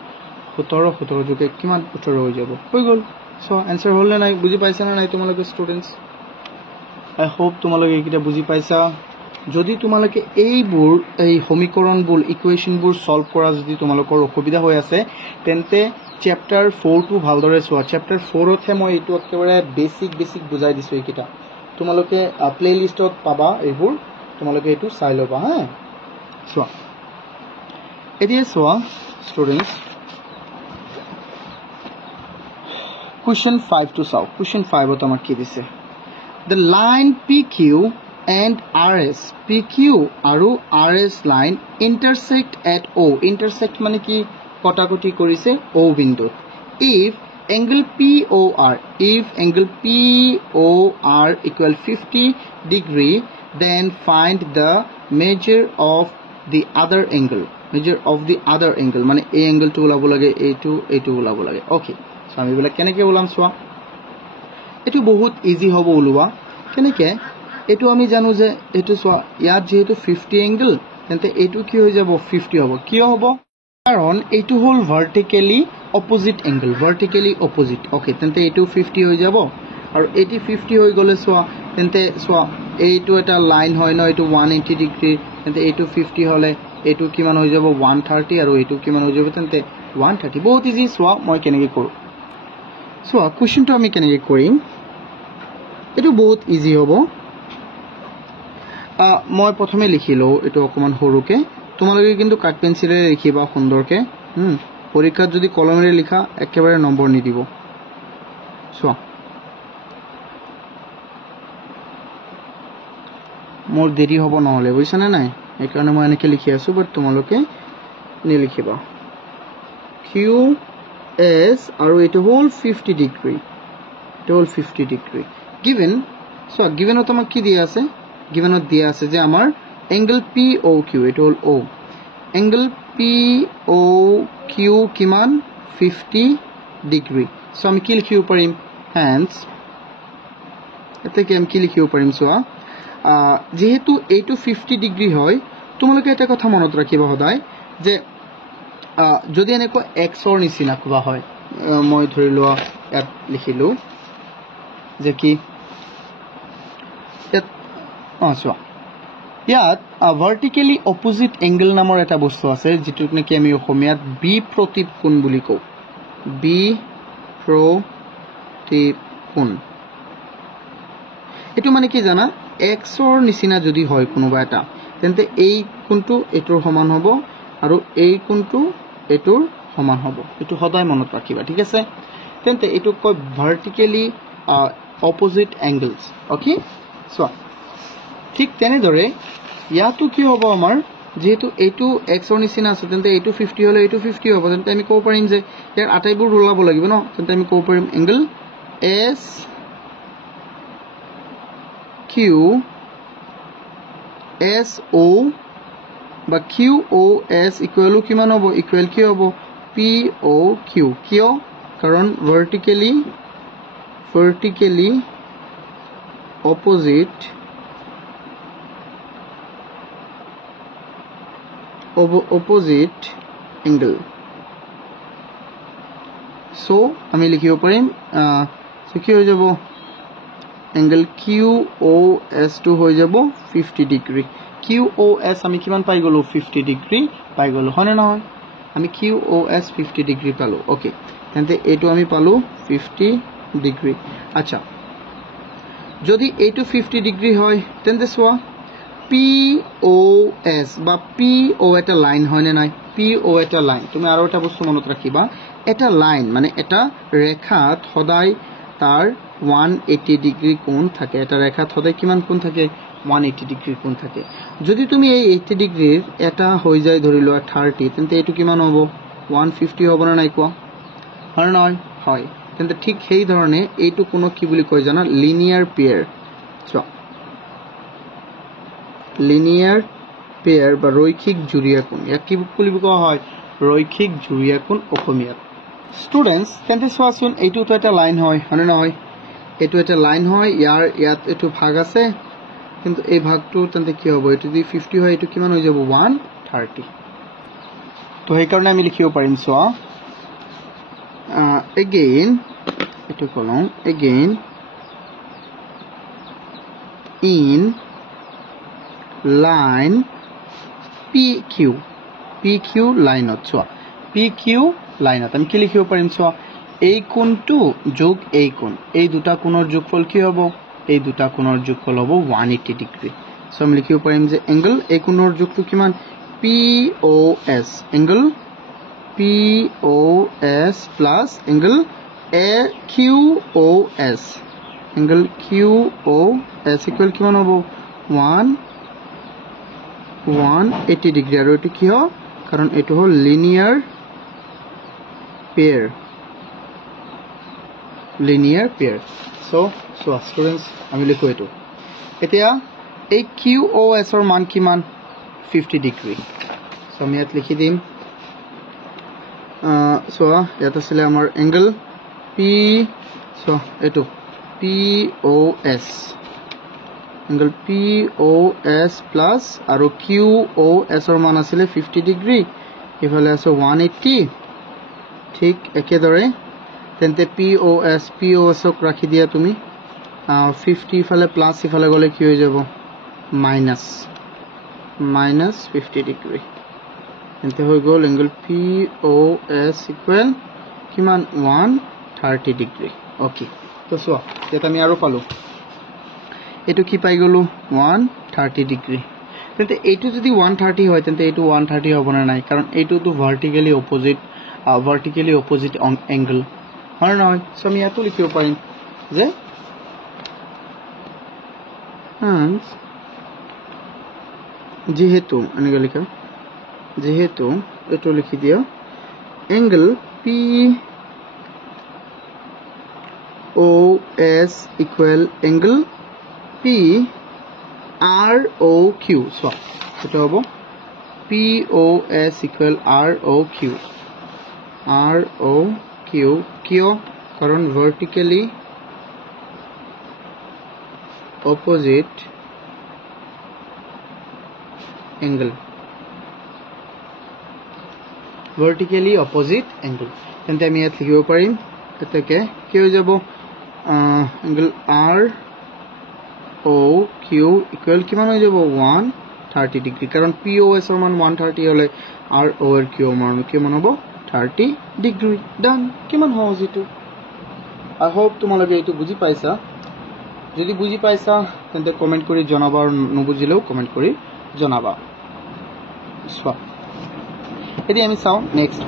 17 17 যোগ 1 কিমান 18 হৈ যাব হৈ গল সো आंसर হল নে নাই বুজি পাইছা না নাই তোমালোকে স্টুডেন্টস I hope তোমালোকে এইটা বুজি পাইছা যদি তোমালোকে এইবোৰ এই সমীকৰণবোৰ ইকুৱেশনবোৰ সলভ কৰা যদি তোমালোকৰ অসুবিধা হৈ আছে তেন্তে চ্যাপ্টাৰ 4 টো ভালদৰে চোৱা চ্যাপ্টাৰ 4 তে মই এইটো একেবাৰে বেসিক বুজাই দিছো এইকিটা তোমালোকে প্লেলিষ্টত পাবা এইবোৰ তোমালোকে এইটো চাই লবা হা চোৱা এতিয়া চোৱা students question 5 to solve question 5 ত আমাৰ কি দিছে the line PQ and RS PQ আৰু RS line intersect at O intersect মানে কি কটাকটি কৰিছে O বিন্দু if angle POR equal 50 degree then find the measure of the other angle মানে এই angle টো ওলাব লাগে এইটো ওলাব লাগে okay so আমি বলা কেনেকে ওলাম চোৱা এটো বহুত ইজি হ'ব ওলোৱা কেনেকে এটো আমি জানো যে এটো চোৱা ইয়াত যেহেতু 50 এঙ্গেল তেন্তে এটো কি হৈ যাব 50 হ'ব কিয় হ'ব কাৰণ এটো হল ভাৰ্টিক্যালি অপোজিট এঙ্গেল ওকে তেন্তে এটো 50 হৈ যাব আৰু এটি 50 হৈ গলে চোৱা তেন্তে চোৱা এইটো এটা লাইন হয় ন এটো 180 ডিগ্ৰী তেন্তে এটো 50 হলে এটো কিমান হৈ যাব 130 আৰু এটো কিমান হৈ যাব তেন্তে 130 বহুত ইজি চোৱা মই কেনেকে কৰো চোৱা কোৱেশ্চনটো আমি কেনেকে কৰিম এটো বহুত ইজি হ'ব মই প্ৰথমে লিখিলো এটো অকমান সৰুকে তোমালোকে কিন্তু কাট পেন্সিলেৰে লিখিবা সুন্দৰকে পৰীক্ষাত যদি কলমেৰে লিখা একেবাৰে নম্বৰ নিদিব চোৱা মোৰ দেৰি হ'ব নহলে বুজিছানে নাই এই কাৰণে মই এনেকে লিখি আছো বাট তোমালোকে নিলিখিবা QS আৰু এটো হল 50 ডিগ্ৰী given so given ত আমাক কি দিয়া আছে givenত দিয়া আছে যে আমাৰ angle POQ এটো হল O angle POQ কিমান 50 ডিগ্ৰী so আমি কি লিখিব পাৰিম hence এতে কি আমি কি লিখিব পাৰিম চোৱা যেহেতু এইটো 50 ডিগ্ৰী হয় তোমালোকে এটা কথা মনত ৰাখিবা সদায় যে যদি এনেকুৱা x ৰ নিচিনা কোৱা হয় মই ধৰি লোৱা ইয়াত লিখিলো যে কি চোৱা ইয়াত ভাৰ্টিক্যালি অপোজিট এঙ্গেল নামৰ এটা বস্তু আছে যেটো নেকি আমি অসমীয়াত বি প্ৰতিপকোণ বুলি কও বি প্ৰতিপকোণ এটো মানে কি জানা x ৰ নিচিনা যদি হয় কোনোবা এটা তেন্তে এই কোণটো এটোৰ সমান হ'ব আৰু এই কোণটো এটোৰ সমান হ'ব এটো সদায় মনত ৰাখিবা ঠিক আছে তেন্তে এটো কয় ভাৰ্টিক্যালি অপোজিট এঙ্গেলস ওকে সো ঠিক তেনেদৰে ইয়াতো কি হ'ব আমাৰ যেহেতু এইটো x ৰ নিচিনা আছে তেন্তে এইটো 50 হলে এইটো 50 হ'ব তেন্তে আমি ক'ব পাৰিম যে ইয়াৰ আটাইবোৰ ওলাব লাগিব ন তেন্তে আমি ক'ব পাৰিম এঙ্গেল SQSO বা QOS ইকুৱেল কিমান হ'ব ইকুৱেল কি হ'ব POQ কিয় কাৰণ vertically opposite angle so আমি লিখিব পাৰিম so কি হৈ যাব angle QOS টো হৈ যাব 50 ডিগ্ৰী QOS আমি কিমান পাই গলো 50 ডিগ্ৰী পাই গলো হনে নহয় আমি QOS 50 ডিগ্ৰী পালো ওকে তেন্তে এটো আমি পালো 50 ডিগ্ৰী আচ্ছা যদি এটো 50 ডিগ্ৰী হয় তেন্তে সোয়া POS বা PO এটা লাইন হয় না নাই PO এটা লাইন তুমি আৰু এটা বস্তু মনত ৰাখিবা এটা লাইন মানে এটা ৰেখাত সদায় তাৰ 180 ডিগ্ৰী কোণ থাকে এটা ৰেখাত সদায় কিমান কোণ থাকে 180 ডিগ্ৰী কোণ থাকে যদি তুমি এই 80 ডিগ্ৰীৰ এটা হৈ যায় ধৰি লোৱা 30 তেন্তে এটো কিমান হ'ব 150 হ'ব না নাই কোৱা হয় নহয় হয় তেন্তে ঠিক সেই ধৰণে এইটো কোন কি বুলি কয় জানা linear pair so linear pair বা ৰৈখিক জুৰীয়া কোণ ইয়াক কি বুলি কোৱা হয় ৰৈখিক জুৰীয়া কোণ অসমীয়াত স্টুডেন্টস তেন্তে চোৱাচোন এইটো তো এটা লাইন হয় হয়নে নহয় এটো এটা লাইন হয় ইয়াত এটো ভাগ আছে কিন্তু এই ভাগটো তেন্তে কি হ'ব এটো যদি 50 হয় এটো কিমান হৈ যাব 130 তো এই কাৰণে আমি লিখিব পাৰিম সোৱা again এটো কলম again in line PQ লাইনত সোৱা PQ লাইনত আমি কি লিখিব পাৰিম সোৱা এই কোণটো যোগ এই কোণ এই দুটা কোণৰ যোগফল কি হ'ব এই দুটা কোণৰ যোগফল হ'ব 180 ডিগ্ৰী সো আমি লিখিব পাৰিম যে এংগল এই কোণৰ যোগটো কিমান POS angle POS plus angle AQOS angle QOS equal কিমান হ'ব 180 ডিগ্ৰী আৰু এটো কি হয় কাৰণ এটো হ'ল লিনিয়াৰ পেয়াৰ so students আমি লিখো এটো এতিয়া এই QOS ৰ মান কিমান 50 ডিগ্ৰী so আমি ইয়াত লিখি দিম so ইয়াত আছে আমাৰ angle P so এটো POS angle POS plus আৰু QOS ৰ মান আছিল 50 ডিগ্ৰী ইফালে আছে 180 ঠিক একেদৰে তেন্তে POS ক ৰাখি দিয়া তুমি 50 ইফালে প্লাস ইফালে গলে কি হৈ যাব minus 50 ডিগ্ৰী তেন্তে হৈ গল angle POS equal কিমান 130 ডিগ্ৰী ওকে তো সোৱা এটা আমি আৰু পালো এটো কি পাই গলো 130 ডিগ্ৰী তেন্তে এটো যদি 130 হয় তেন্তে এটো 130 হ'ব না নাই কাৰণ এটো তো ভাৰ্টিক্যালি অপোজিট angle হয় নহয় সো আমি এটো লিখিব পাৰিম যে যেহেতু এনেকৈ লিখা যেহেতু এটো লিখি দিও angle POS equal angle PROQ so এটা হ'ব POS equal ROQ কিয় কারণ vertically opposite angle তেন্তে আমি ইয়াত লিখিব পাৰিম এটাকে কি হৈ যাব angle ROQ equal কিমান হৈ যাব 130 ডিগ্ৰী কাৰণ POS ৰ মান 130 হলে RO এৰ মান কিমান হ'ব 30 ডিগ্ৰী ডান কিমান সহজ এটো আই হোপ তোমালোকে এটো বুজি পাইছা যদি বুজি পাইছা তেন্তে কমেন্ট কৰি জনাবা আৰু নবুজিলেও কমেন্ট কৰি জনাবা সোৱা এদি আমি চাও নেক্সট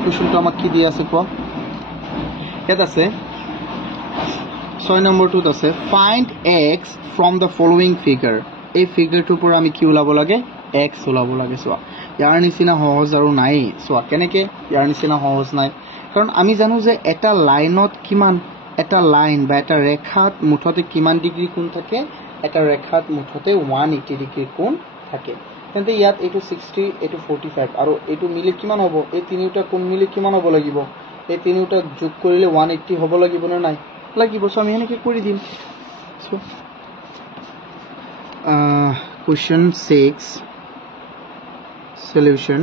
কোৱেশ্চনটো আমাক কি দিয়া আছে কোৱা ইয়াত আছে 6 নম্বৰটোত আছে find x from the following figure এই ফিগাৰটোৰ পৰা আমি কি উলাব লাগে x উলাব লাগে সোৱা ইয়াৰ নিচিনা সহজ আৰু নাই সোৱা কেনেকে ইয়াৰ নিচিনা সহজ নাই কাৰণ আমি জানো যে এটা লাইনত কিমান এটা লাইন বা এটা ৰেখাত মুঠতে কিমান ডিগ্ৰী কোণ থাকে এটা ৰেখাত মুঠতে 180 ডিগ্ৰী কোণ থাকে তেন্তে ইয়াত এটো 60 এটো 45 আৰু এটো মিলি কিমান হ'ব এই তিনিটা কোণ মিলি কিমান হ'ব লাগিব এই তিনিটা যোগ কৰিলে 180 হ'ব লাগিব না নাই লাগিব সো আমি এনেকৈ কৰি দিম সো question 6 solution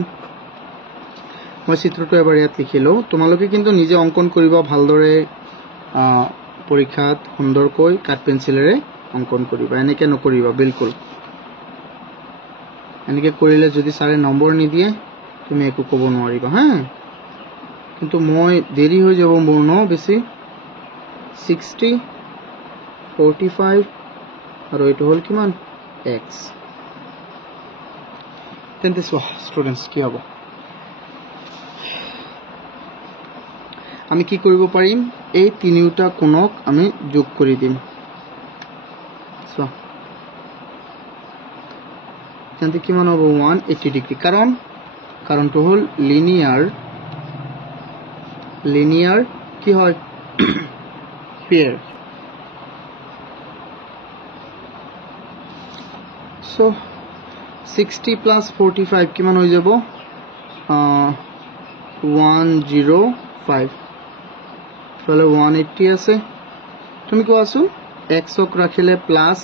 মই চিত্ৰটো এবাৰ ইয়াত লিখিলো তোমালোকে কিন্তু নিজে অঙ্কন কৰিবা ভালদৰে পৰীক্ষাত সুন্দৰকৈ কাট পেন্সিলেৰে অঙ্কন কৰিবা এনেকৈ নকৰিবা বিলকুল এনেকৈ কৰিলে যদি সাৰে নম্বৰ নিদিয়ে তুমি একো ক'ব নোৱাৰিবা হা কিন্তু মই দেৰি হৈ যাব মোৰ ন বেছি 60 45 আৰু এটো হল কিমান x তেন্তে স্টুডেন্টস কি হ'ব আমি কি কৰিব পাৰিম এই তিনিটা কোণক আমি যোগ কৰি দিম সো তেন্তে কিমান হ'ব 180 ডিগ্ৰী কাৰণটো হ'ল লিনিয়াৰ কি হয় পেয়াৰ সো 60 প্লাস 45 কিমান হৈ যাব 105 ফলে 180 আছে তুমি কোৱাছো x ক ৰাখিলে প্লাস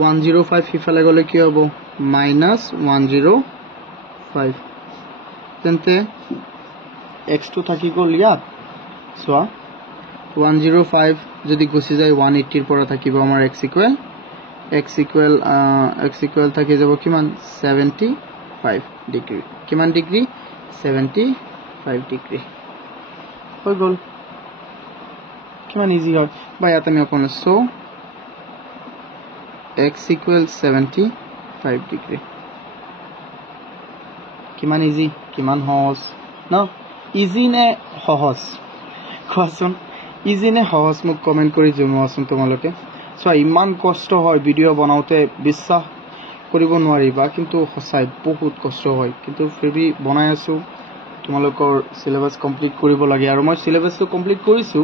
105 হিফালে গলে কি হ'ব minus 105 তেন্তে x টো থাকি গল ইয়াত সো 105 যদি গুছি যায় 180 ৰ পৰা থাকিব আমাৰ x equal থাকি যাব কিমান 75 ডিগ্ৰী কিমান ডিগ্ৰী 75 ডিগ্ৰী হৈ গল কিমান ইজি হয় বা ইয়াত আমি অকন সো x equal 75 ডিগ্ৰী কিমান ইজি কিমান সহজ ন ইজি নে সহজ কোৱাচোন ইজি নে সহজ মোক কমেন্ট কৰি জনাওচোন তোমালোকে সো ইমান কষ্ট হয় ভিডিও বনাওতে বিশ্বাস কৰিব নোৱাৰিবা কিন্তু সঁচাই বহুত কষ্ট হয় কিন্তু ফেবি বনাই আছো তোমালোকৰ সিলেবাস কমপ্লিট কৰিব লাগে আৰু মই সিলেবাসটো কমপ্লিট কৰিছো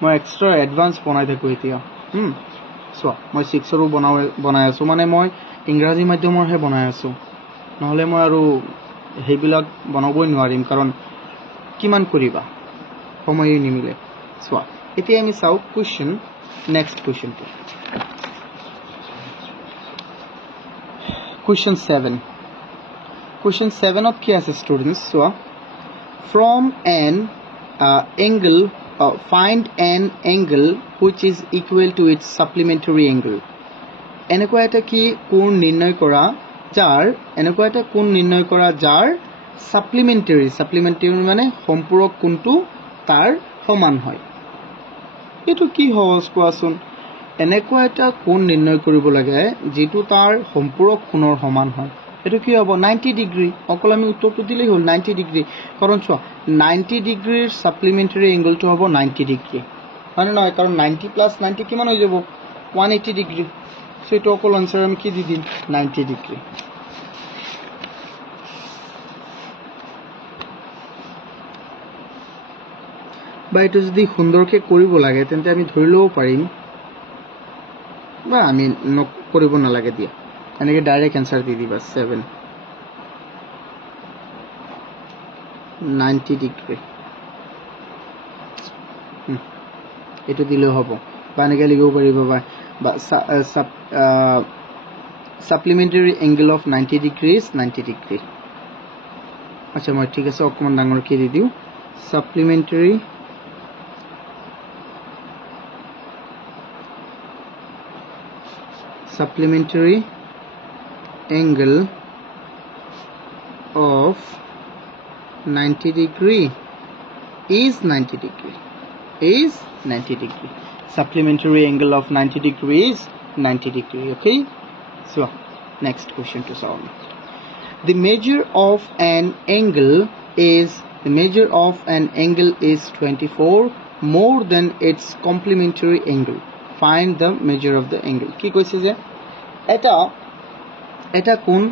মই এক্সট্ৰা এডভান্স বনাই থাকো এতিয়া সো মই 6 ৰো বনাই আছো মানে মই ইংৰাজী মাধ্যমৰ হে বনাই আছো নহলে মই আৰু হেবিলাক বনাবই নোৱাৰিম কাৰণ কিমান কৰিবা সময় নিমিলে সো এতিয়া আমি চাও question next question Question 7 of KS students. So, from an angle, find an angle which is equal to its supplementary angle. এনেকুৱা এটা কি কোণ নিৰ্ণয় কৰা যাৰ supplementary মানে সম্পূৰক কোণটো তাৰ সমান হয় এটো কি সহজ কোৱাচোন এনেকুৱা এটা কোণ নিৰ্ণয় কৰিব লাগে যেটো তাৰ সম্পূৰক কোণৰ সমান হয় এটো কি হ'ব 90 ডিগ্ৰী অকল আমি উত্তৰটো দিলেই হ'ল 90 ডিগ্ৰী কাৰণ চোৱা 90 ডিগ্ৰীৰ সাপ্লিমেন্টাৰী এংগলটো হ'ব 90 ডিগ্ৰী মানে নহয় কাৰণ 90 প্লাস 90 কিমান হৈ যাব 180 ডিগ্ৰী সো এটো অকল আনসাৰ আমি কি দি দিম 90 ডিগ্ৰী বা এটো যদি সুন্দৰকে কৰিব লাগে তেন্তে আমি ধৰি লও পাৰিম বা আমি কৰিব নালাগে দিয়া এনেকে ডাইৰেক্ট আনসাৰ দি দিবা 7 90 ডিগ্ৰী এটো দিলে হ'ব বা এনেকে লিখিব পাৰিব বা supplementary angle of 90 degrees 90 degree আচ্ছা মই ঠিক আছে অকমান ডাঙৰ কি দি দিও supplementary angle of 90 degree is 90 degree supplementary angle of 90 degree is 90 degree okay so next question to solve the measure of an angle is 24 more than its complementary angle find the measure of the angle কি কৈছে যে এটা কোণ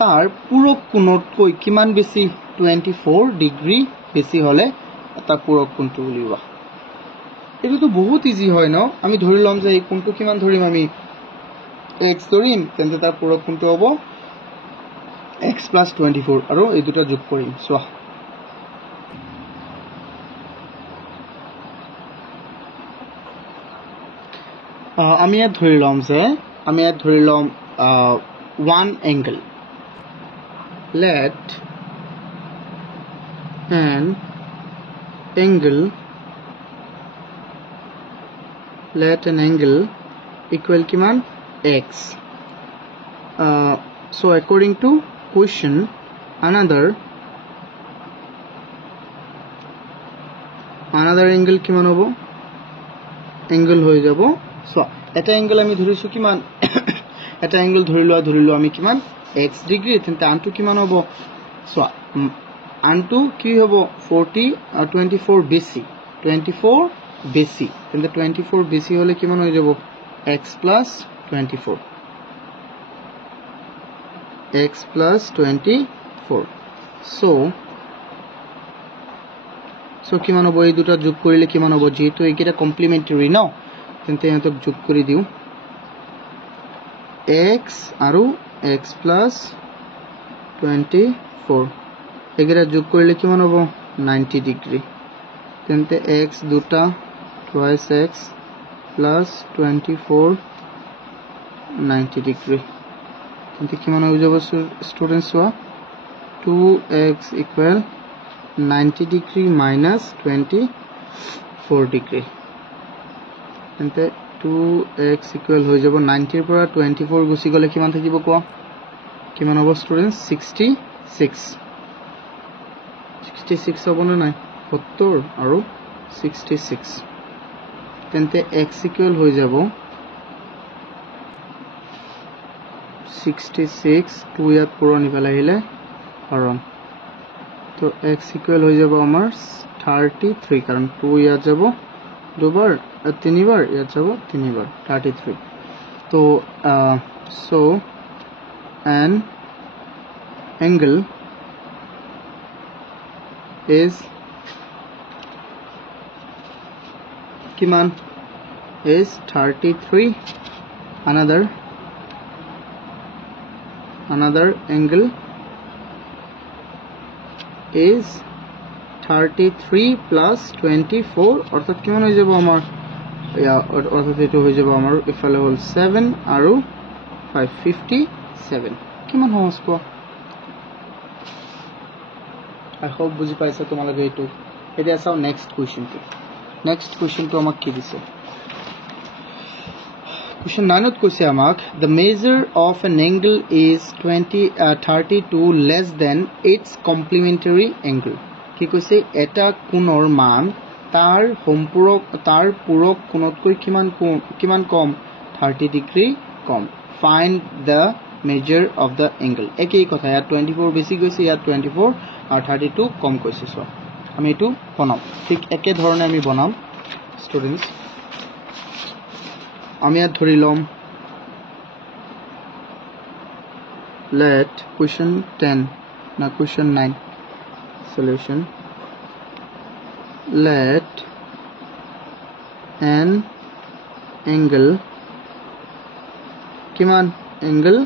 তার পূরক কোণতকৈ কিমান বেছি 24 ডিগ্ৰী বেছি হলে তাৰ পূৰক কোণটো উলিওৱা এটো তো বহুত ইজি হয় ন আমি ধৰি লম যে এই কোণটো কিমান ধৰিম আমি x ধৰিম তেন্তে তাৰ পূৰক কোণটো হ'ব x + 24 আৰু এই দুটা যোগ কৰিম সোৱা আমি ইয়াত ধৰি লম one angle let an angle equal kiman x so according to question another angle kiman hobo angle hoye jabo so eta angle ami dhorisu kiman eta angle ধৰিলো আমি কিমান x ডিগ্ৰী তেন্তে আনটো কিমান হ'ব সো আনটো কি হ'ব 40 24 বেছি 24 বেছি তেন্তে 24 বেছি হলে কিমান হৈ যাব x plus 24 x plus 24 so কিমান হ'ব এই দুটা যোগ কৰিলে কিমান হ'ব যেহেতু এইকেইটা কমপ্লিমেন্টাৰী ন তেন্তে এতক যোগ কৰি দিও x আৰু x plus 24 এগেৰা যোগ কৰিলে কিমান হ'ব 90 ডিগ্ৰী তেন্তে x দুটা twice x plus 24 90 ডিগ্ৰী তেন্তে কিমান হৈ যাব স্টুডেন্টস হোৱা 2x equal 90 degree minus 24 degree তেন্তে 2x equal হৈ যাব 90 ৰ পৰা 24 গুছি গলে কিমান থাকিব কোৱা কিমান হ'ব স্টুডেন্টস 66 হ'ব না নাই 70 আৰু 66 তেন্তে x equal হৈ যাব 66 2 ইয়াত পুৰণ ইফালে আহিলে হৰণ তো x equal হৈ যাব আমাৰ 33 কাৰণ 2 ইয়াত যাব দুবাৰ তিনিবাৰ ইয়াত যাব তিনিবাৰ 33 তো so an angle is kiman is 33 another angle is 33 plus 24 অর্থাৎ কিমান হৈ যাব আমাৰ অৰ্থাৎ এটো হৈ যাব আমাৰ ইফালে হল 7 আৰু 557 কিমান সহজ কোৱা I hope বুজি পাইছা তোমালোকে এটো এটা চাও নেক্সট কোৱেশ্চনটো আমাক কি দিছে Question 9 কৈছে আমাক the measure of an angle is 32 less than its complementary angle কি কৈছে এটা কোণৰ মান তাৰ পূৰক কোণতকৈ কিমান কম 30 degree com find the measure of the angle একই কথা ইয়াত 24 বেছি গৈছে ইয়াত 24 আৰু 32 কম কৈছে সো আমি এটো বনাম ঠিক একে ধৰণে আমি বনাম স্টুডেন্টস আমি ইয়াত ধৰি লম let question 10 na question 9 solution let an angle kiman angle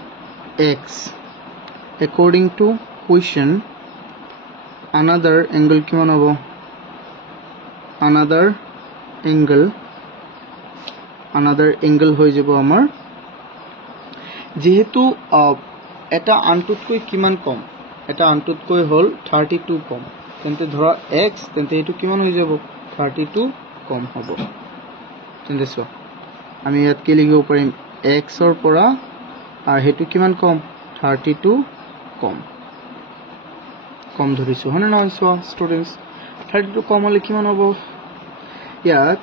x according to question another angle kiman hobo another angle হৈ যাব আমাৰ যেহেতু এটা আনটোতকৈ কিমান কম এটা আনটোতকৈ হল 32 কম তেন্তে ধৰা x তেন্তে এটো কিমান হৈ যাব 32 কম হ'ব তেন্তে সো আমি ইয়াত কি লিখিব পাৰিম x ৰ পৰা আৰু হেতু কিমান কম 32 কম ধৰিছো হনে নহয় সো স্টুডেন্টস 32 কম হলে কিমান হ'ব ইয়াত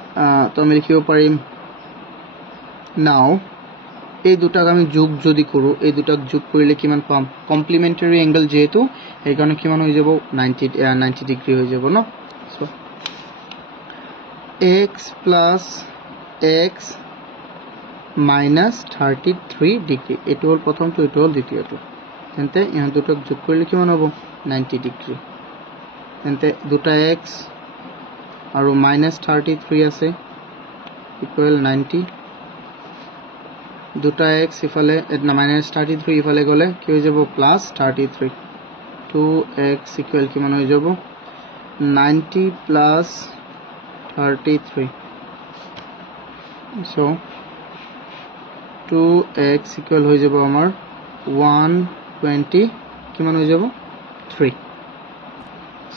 তো আমি লিখিব পাৰিম now এই দুটাক আমি যোগ যদি কৰো এই দুটাক যোগ কৰিলে কিমান পাম কমপ্লিমেন্টাৰী এংগল যেহেতু এই কাৰণে কিমান হৈ যাব 90 ডিগ্ৰী হৈ যাব ন so x plus x minus 33 degree এটো হল প্ৰথমটো এটো হল দ্বিতীয়টো তেন্তে ইহত দুটাক যোগ কৰিলে কিমান হ'ব 90 ডিগ্ৰী তেন্তে দুটা x আৰু minus 33 আছে equal 90 দুটা x ইফালে minus 33 ইফালে গলে কি হৈ যাব plus 33 2x equal কিমান হৈ যাব 90 plus 33 so 2x equal হৈ যাব আমাৰ 120 কিমান হৈ যাব 3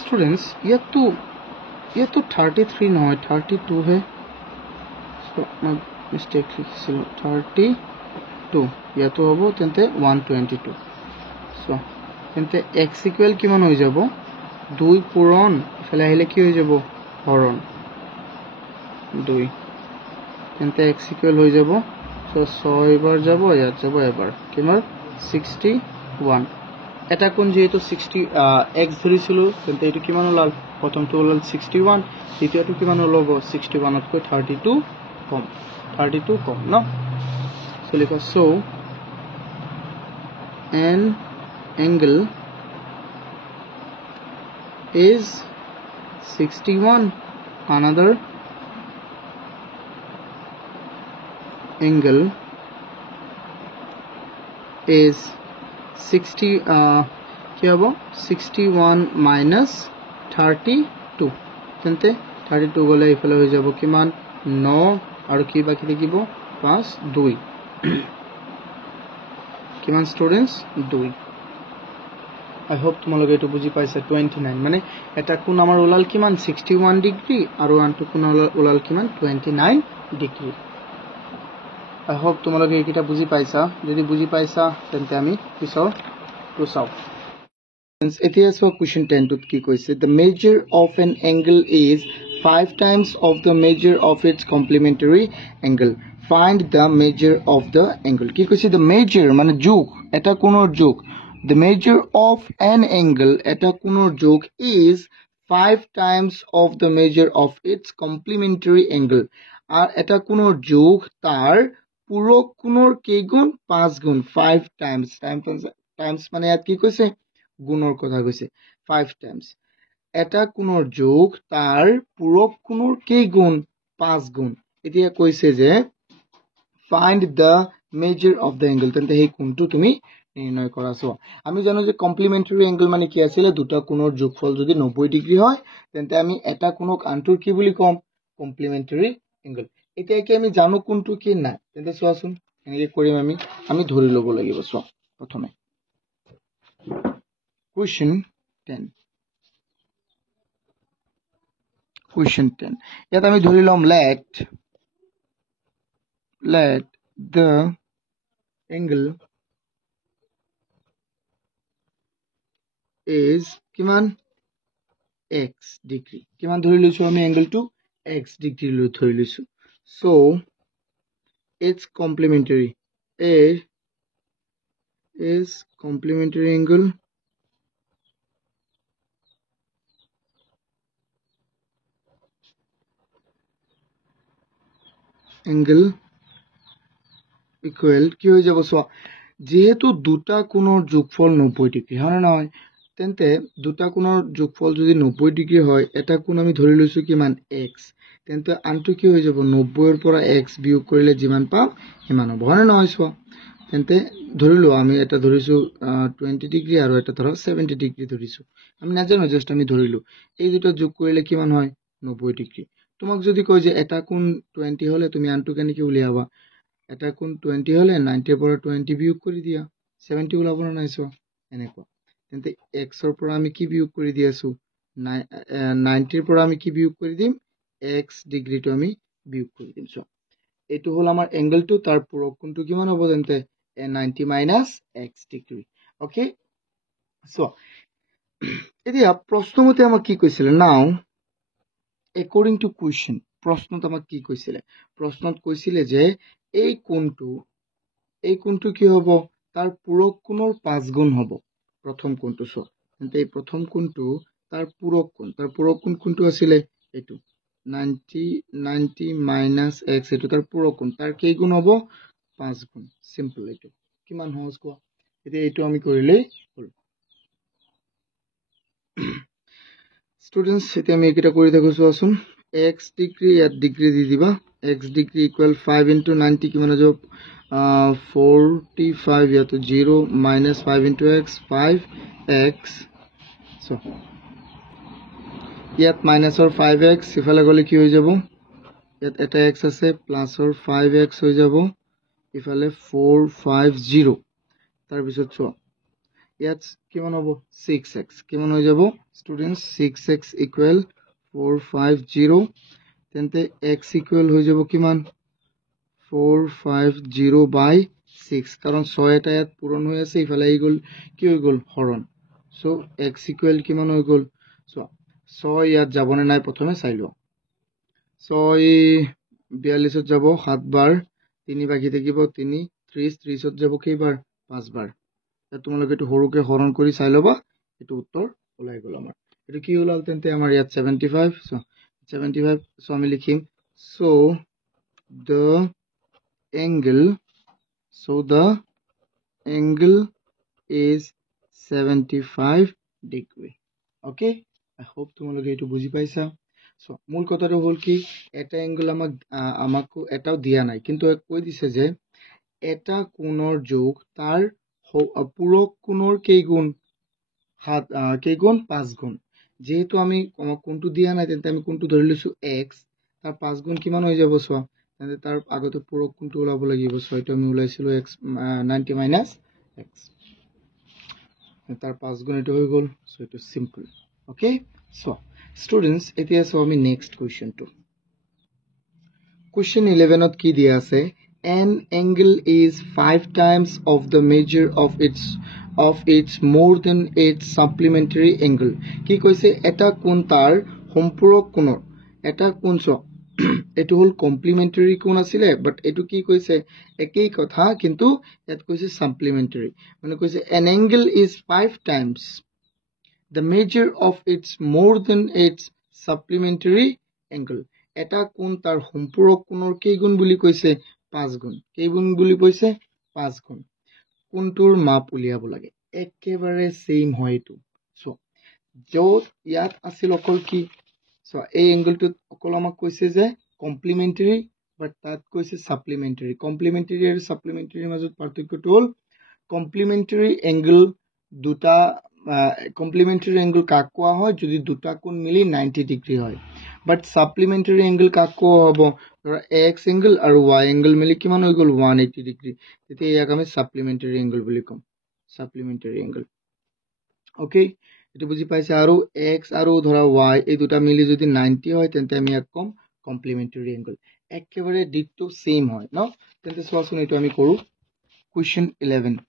স্টুডেন্টস ইয়াতো 33 নহয় 32 হে so mistake লিখিছিল 32 ইয়াতো হ'ব তেন্তে 122 so তেন্তে x equal কিমান হৈ যাব 2 পূৰণ ইফালে আহিলে কি হৈ যাব হৰণ 2 তেন্তে x equal হৈ যাব so 6 বাৰ যাব ইয়াত যাব এবাৰ কিমান 61 এটা কোণ যেহেতু 60 x ধৰিছিলো তেন্তে এটো কিমান ওলাল প্ৰথমটো ওলাল 61, দ্বিতীয়টো কিমান ওলাব 61তকৈ 32 কম, 32 কম ন। So লিখা so an angle is 61, another angle is 60 কি হ'ব 61 minus 32, তেন্তে 32 গ'লে এইফালে হৈ যাব কিমান 9 আৰু কি বাকি থাকিব 5 2 কিমান ষ্টুডেন্টস 2। I hope তোমালোকে এটো বুজি পাইছা। 29 মানে এটা কোণ আমাৰ ওলাল কিমান 61 ডিগ্ৰী আৰু আনটো কোণ ওলাল কিমান 29 ডিগ্ৰী। I hope তোমালোকে এইটা বুজি পাইছা। যদি বুজি পাইছা তেন্তে আমি পিছৰ টু চাও। এতিয়া সো কোৱেশ্চন 10 ত কি কৈছে the measure of an angle is 5 times of the measure of its complementary angle, find the measure of the angle। কি কৈছে the measure মানে যোগ, এটা কোণৰ যোগ, the measure of an angle এটা কোণৰ যোগ is 5 times of the measure of its complementary angle, আর এটা কোণৰ যোগ তাৰ পূৰক কোণৰ কেইগুণ 5 গুণ 5 times times মানে ইয়াত কি কৈছে গুণৰ কথা কৈছে 5 times, এটা কোণৰ যোগ তাৰ পূৰক কোণৰ কেইগুণ 5 গুণ। এতিয়া কৈছে যে find the measure of the angle, তেন্তে সেই কোণটো তুমি নিৰ্ণয় কৰা। সো আমি জানো যে কমপ্লিমেন্টাৰী এংগল মানে কি আছিল দুটা কোণৰ যোগফল যদি 90 ডিগ্ৰী হয় তেন্তে আমি এটা কোণক আনটোৰ কি বুলি কম কমপ্লিমেন্টাৰী এংগল। এতিয়া কি আমি জানো কোণটো কি নাই তেন্তে চোৱাচোন এনেকৈ কৰিম আমি ধৰি ল'ব লাগিব। চোৱা প্ৰথমে question 10 ইয়াত আমি ধৰি লম let the angle is কিমান x ডিগ্ৰী, কিমান ধৰি লৈছো আমি এংগলটো x ডিগ্ৰী লৈ ধৰি লৈছো। so its complementary a is complementary angle equal কি হৈ যাব চোৱা যেহেতু দুটা কোণৰ যোগফল 90 ডিগ্ৰী হয় না নহয় তেন্তে দুটা কোণৰ যোগফল যদি 90 ডিগ্ৰী হয় এটা কোণ আমি ধৰি লৈছো কিমান x, তেন্তে আনটো কি হৈ যাব 90 এৰ পৰা x বিয়োগ কৰিলে যিমান পাম সিমান হ'ব হয় না নহয়। চোৱা তেন্তে ধৰিলো আমি এটা ধৰিছো 20 ডিগ্ৰী আৰু এটা ধৰা 70 ডিগ্ৰী ধৰিছো, আমি নাজানো জাস্ট আমি ধৰিলো এই দুটা যোগ কৰিলে কিমান হয় 90 ডিগ্ৰী। তোমাক যদি কয় যে এটা কোণ 20 হলে তুমি আনটো কেনেকৈ উলিয়াবা, এটা কোণ 20 হলে 90 এর পৰা 20 বিয়োগ কৰি দিয়া 70 ওলাব না নাই। চোৱা এনেকুৱা তেন্তে x এৰ পৰা আমি কি বিয়োগ কৰি দি আছো 90 এৰ পৰা আমি কি বিয়োগ কৰি দিম x ডিগ্ৰীটো আমি বিয়োগ কৰি দিম। চোৱা এইটো হল আমাৰ এংগলটো, তাৰ পূৰক কোণটো কিমান হ'ব তেন্তে 90 minus x degree. Okay so এতিয়া প্ৰশ্নমতে আমাক কি কৈছিল নাও according to question প্ৰশ্নত আমাক কি কৈছিল, প্ৰশ্নত কৈছিল যে এই কোণটো কি হ'ব তাৰ পূৰক কোণৰ 5 গুণ হ'ব প্ৰথম কোণটো। সো তেন্তে এই প্ৰথম কোণটো তাৰ পূৰক কোণ কোনটো আছিল এইটো 90 মাইনাস x, এইটো তাৰ পূৰক কোণ তাৰ কেই গুণ হ'ব 5 গুণ। সিম্পল, এইটো কিমান সহজ কোৱা। এতিয়া এইটো আমি কৰিলেই হ'ল। স্টুডেন্টস এতিয়া আমি এইটা কৰি থাকো চোৱাচোন x ডিগ্ৰী ইয়াত ডিগ্ৰী দি দিবা x ডিগ্ৰী ইকুয়াল 5 into 90 কিমান হৈ যাব 45, ইয়াতো 0 minus 5 into x 5x। So ইয়াত মাইনাসৰ 5x ইফালে গলে কি হৈ যাব ইয়াত এটা x আছে প্লাসৰ 5x হৈ যাব ইফালে 450। তাৰ পিছত চোৱা ইয়াত কিমান হ'ব 6x, কিমান হৈ যাব স্টুডেন্টস 6x ইকুয়াল 450, তেন্তে x ইকুয়াল হৈ যাব কিমান 450 by 6, কাৰণ 6 এটা ইয়াত পূৰণ হৈ আছে ইফালে আহি গল কি হৈ গল হৰণ। সো x ইকুয়াল কিমান হৈ গল চোৱা 6 ইয়াত যাবনে নাই প্ৰথমে চাই লও 6 42 যাব 7 বাৰ 3 বাকি থাকিব 3 30 ত যাব কেইবাৰ 5 বাৰ। তোমালোকে এটো হৰুকে হৰণ কৰি চাই লবা এটো উত্তৰ ওলাই গল আমাৰ। এটো কি ওলাল তেন্তে আমাৰ ইয়াত 75 সো 75 সো আমি লিখিম so the angle is 75 degree. Okay, I hope তোমালোকে এটো বুজি পাইছা সো মূল কথাটো হল কি এটা অ্যাঙ্গেল আমাকো এটাও দিয়া নাই কিন্তু কৈ দিছে যে এটা কোণৰ যোগ তাৰ পূৰক কোণৰ কেইগুণ 5 গুণ যেহেতু আমি কোণটো দিয়া নাই তেন্তে আমি কোণটো ধৰি লৈছো x তাৰ 5 গুণ কিমান হৈ যাব সো তেন্তে তাৰ আগতে পূৰক কোণটো ওলাব লাগিব সো এটো আমি ওলাইছিলো x 90 minus x তাৰ 5 গুণ এটো হৈ গল সো এটো সিম্পল ওকে সো স্টুডেন্টস এতিয়া সো আমি নেক্সট কোৱেশ্চনটো Question 11 ত কি দিয়া আছে an angle is 5 times of the measure of its more than its supplementary angle কি কৈছে এটা কোণ তাৰ সম্পূৰক কোণৰ এটা কোণ চ এটো হল কমপ্লিমেন্টাৰী কোণ আছিল বাট এটো কি কৈছে একেই কথা কিন্তু এত কৈছে সাপ্লিমেন্টাৰী মানে কৈছে an angle is 5 times the measure of its more than its supplementary angle এটা কোণ তাৰ সম্পূৰক কোণৰ কেইগুণ বুলি কৈছে 5 গুণ কেইগুণ বুলি কৈছে 5 গুণ কোণটোৰ মাপ উলিয়াব লাগে একেবাৰে সেম হয় এটো সো যত ইয়াত আছিল অকল কি সো এই এঙ্গেলটো অকল আমাক কৈছে যে কমপ্লিমেন্টাৰী বাট তাত কৈছে সাপ্লিমেন্টাৰী কমপ্লিমেন্টাৰী আৰু সাপ্লিমেন্টাৰীৰ মাজত পাৰ্থক্যটো হল কমপ্লিমেন্টাৰী এঙ্গেল দুটা কমপ্লিমেন্টাৰী এঙ্গেল কাক কোৱা হয় যদি দুটা কোণ মিলি 90 ডিগ্ৰী হয় বাট সাপ্লিমেন্টাৰী এঙ্গেল কাক কোৱা হ'ব ধৰা x এঙ্গেল আৰু y এঙ্গেল মিলি কিমান হৈ গল 180 ডিগ্ৰী তেতিয়া ইয়াক আমি সাপ্লিমেন্টাৰী এঙ্গেল বুলি কম সাপ্লিমেন্টাৰী এঙ্গেল ওকে এটো বুজি পাইছে আৰু x আৰু ধৰা y এই দুটা মিলি যদি 90 হয় তেন্তে আমি ইয়াক কম কমপ্লিমেন্টাৰী এঙ্গেল একেবাৰে ডিটো সেম হয় ন তেন্তে চোৱাচোন এটো আমি কৰো কোৱেশ্চন 11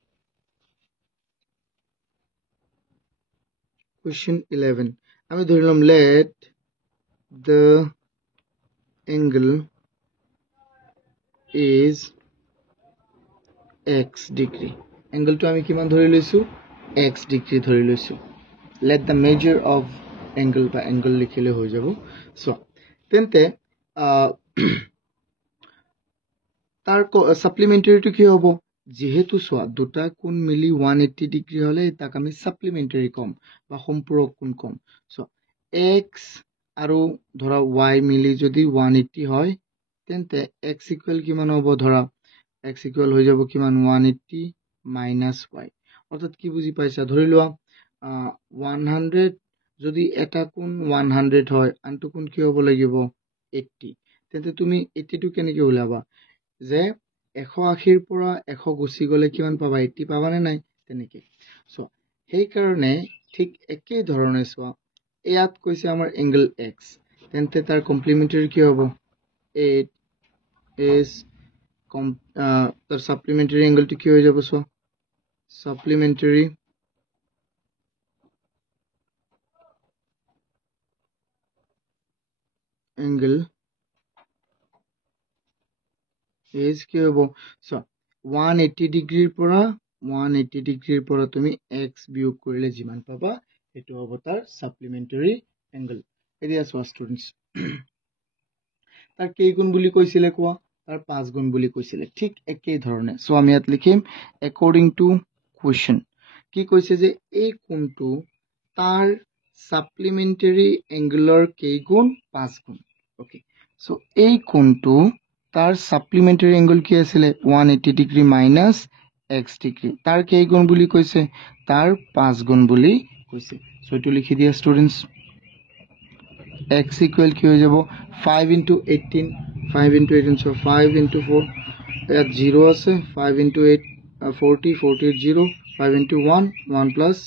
Question 11 আমি ধৰিলাম let the angle is x degree angle to আমি কিমান ধৰি লৈছো x degree ধৰি লৈছো let the measure of angle বা angle লিখিলে হৈ যাব সো তেন্তে তাৰ সাপ্লিমেন্টাৰী টু কি হ'ব যেহেতু সোয়া দুটা কোণ মিলি 180 ডিগ্ৰী হলে তাক আমি সাপ্লিমেন্টাৰী কম বা সম্পূৰক কোণ কম সো x আৰু ধৰা y মিলি যদি 180 হয় তেন্তে x ইকুৱেল কিমান হ'ব ধৰা x ইকুৱেল হৈ যাব কিমান 180 minus y অৰ্থাৎ কি বুজি পাইছা ধৰি লোৱা 100 যদি এটা কোণ 100 হয় আনটো কোণ কি হ'ব লাগিব 80 তেন্তে তুমি 80 টো কেনেকৈ উলাবা যে 180 ৰ পৰা 100 গুছি গলে কিমান পাবা 80 পাবা নে নাই তেনেকে সো সেই কাৰণে ঠিক একে ধৰণে সোৱা ইয়াত কৈছে আমাৰ এঙ্গেল x তেন্তে তাৰ কমপ্লিমেন্টাৰী কি হ'ব 8 is তাৰ সাপ্লিমেন্টাৰী এঙ্গেল টো কি হৈ যাব সো সাপ্লিমেন্টাৰী এঙ্গেল is কি হ'ব সো 180 ডিগ্ৰীৰ পৰা তুমি x বিয়োগ কৰিলে যিমান পাবা এটো হ'ব তাৰ সাপ্লিমেন্টাৰী এঙ্গেল এতিয়া সোৱা স্টুডেন্টস তাৰ কেই গুণ বুলি কৈছিলে কোৱা তাৰ 5 গুণ বুলি কৈছিলে ঠিক একে ধৰণে সো আমি ইয়াত লিখিম according to question কি কৈছে যে এই কোণটো তাৰ সাপ্লিমেন্টাৰী এঙ্গেলৰ কেই গুণ 5 গুণ ওকে সো এই কোণটো তাৰ সাপ্লিমেন্টাৰী এঙ্গেল কি আছিল 180 ডিগ্ৰী মাইনাস x ডিগ্ৰী তাৰ কেই গুণ বুলি কৈছে তাৰ 5 গুণ বুলি কৈছে সো এটো লিখি দিয়া স্টুডেন্টস x equal কি হৈ যাব 5 into 18 5 into 18 so 5 into 4 ইয়াত 0 আছে 5 into 8 40 48 0 5 into 1 1 plus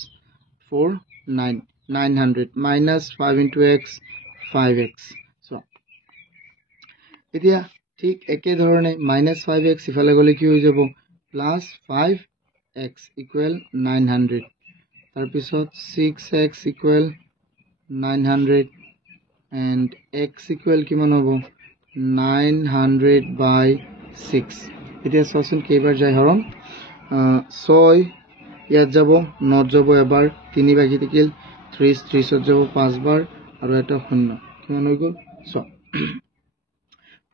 4 9 900 minus 5 into x 5x so এতিয়া ঠিক একে ধৰণে minus 5x ইফালে গলে কি হৈ যাব plus 5x equal 900 তাৰ পিছত 6x equal 900 and x equal কিমান হ'ব 900 by 6 এতিয়া সসন কেইবাৰ যায় হৰণ 6 ইয়াত যাব নট যাব এবাৰ 3 বাকি থাকিল 30 30 যাব 5 বাৰ আৰু এটা শূন্য কিমান হৈ গ'ল সো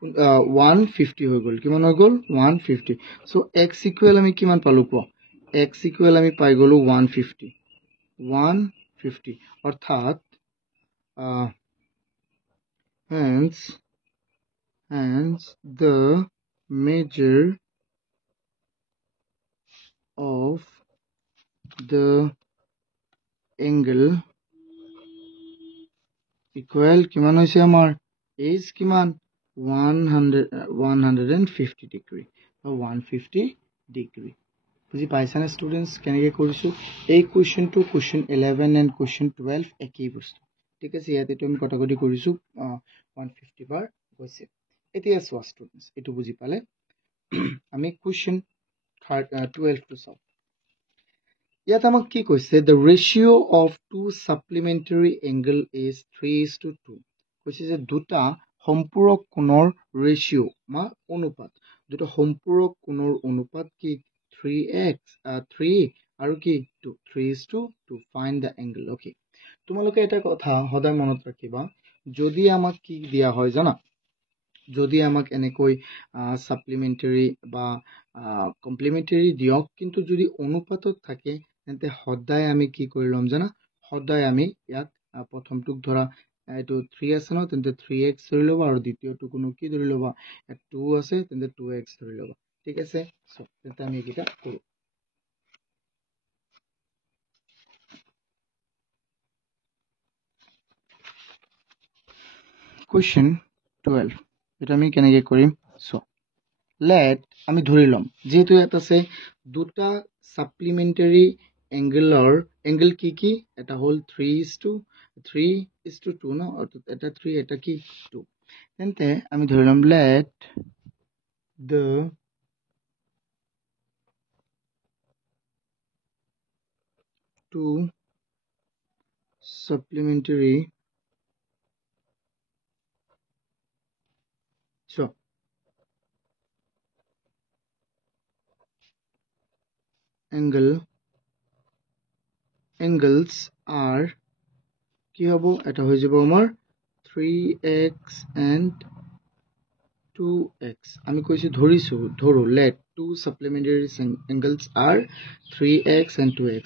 150 হৈ গ'ল কিমান হৈ গ'ল 150 সো x ইকুৱেল আমি কিমান পালো কো x ইকুৱেল আমি পাই গলো 150 অৰ্থাৎ hence the measure of the angle equal কিমান হৈছে আমাৰ is কিমান 150 degree or 150 degree বুজি পাইছানে স্টুডেন্টস কেনেকৈ কৰিছো এই কোৱেশ্চনটো কোৱেশ্চন 11 and কোৱেশ্চন 12 একই বস্তু ঠিক আছে ইয়াতে তুমি কটাকটি কৰিছো 150 বাৰ গৈছে এতিয়া চোৱা স্টুডেন্টস এটো বুজি পালে আমি কোৱেশ্চন 12 টো চাও ইয়াত আমাক কি কৈছে the ratio of two supplementary angle is 3:2 কৈছে যে দুটা সম্পূৰক কোণৰ ৰেশিও মা অনুপাত দুটা সম্পূৰক কোণৰ অনুপাত কি 3x 3 আৰু কি 2 3:2 to find the angle okay তোমালোকে এটা কথা সদায় মনত ৰাখিবা যদি আমাক কি দিয়া হয় জানা যদি আমাক এনেকৈ সাপ্লিমেন্টারি বা কমপ্লিমেন্টারি দিয়ক কিন্তু যদি অনুপাতত থাকে তেন্তে সদায় আমি কি কৰি লম জানা সদায় আমি ইয়াত প্ৰথমটোক ধৰা এটো 3 আছে ন তেন্তে 3x ধৰি লবা আৰু দ্বিতীয়টো কোনো কি ধৰি লবা 2 আছে তেন্তে 2x ধৰি লবা ঠিক আছে সো তেন্তে আমি এটা কৰো question 12 এটা আমি কেনেকৈ কৰিম সো let আমি ধৰি লম যেহেতু এটা আছে দুটা সাপ্লিমেন্টারি এঙ্গেল কি এটা হল 3:2 ন অর্থাৎ এটা 3 এটা কি 2 তেন্তে আমি ধৰি লম let the two supplementary so angles are কি হবো এটা হৈ যাব আমাৰ 3x and 2x আমি কৈছো ধৰো let two supplementary angles are 3x and 2x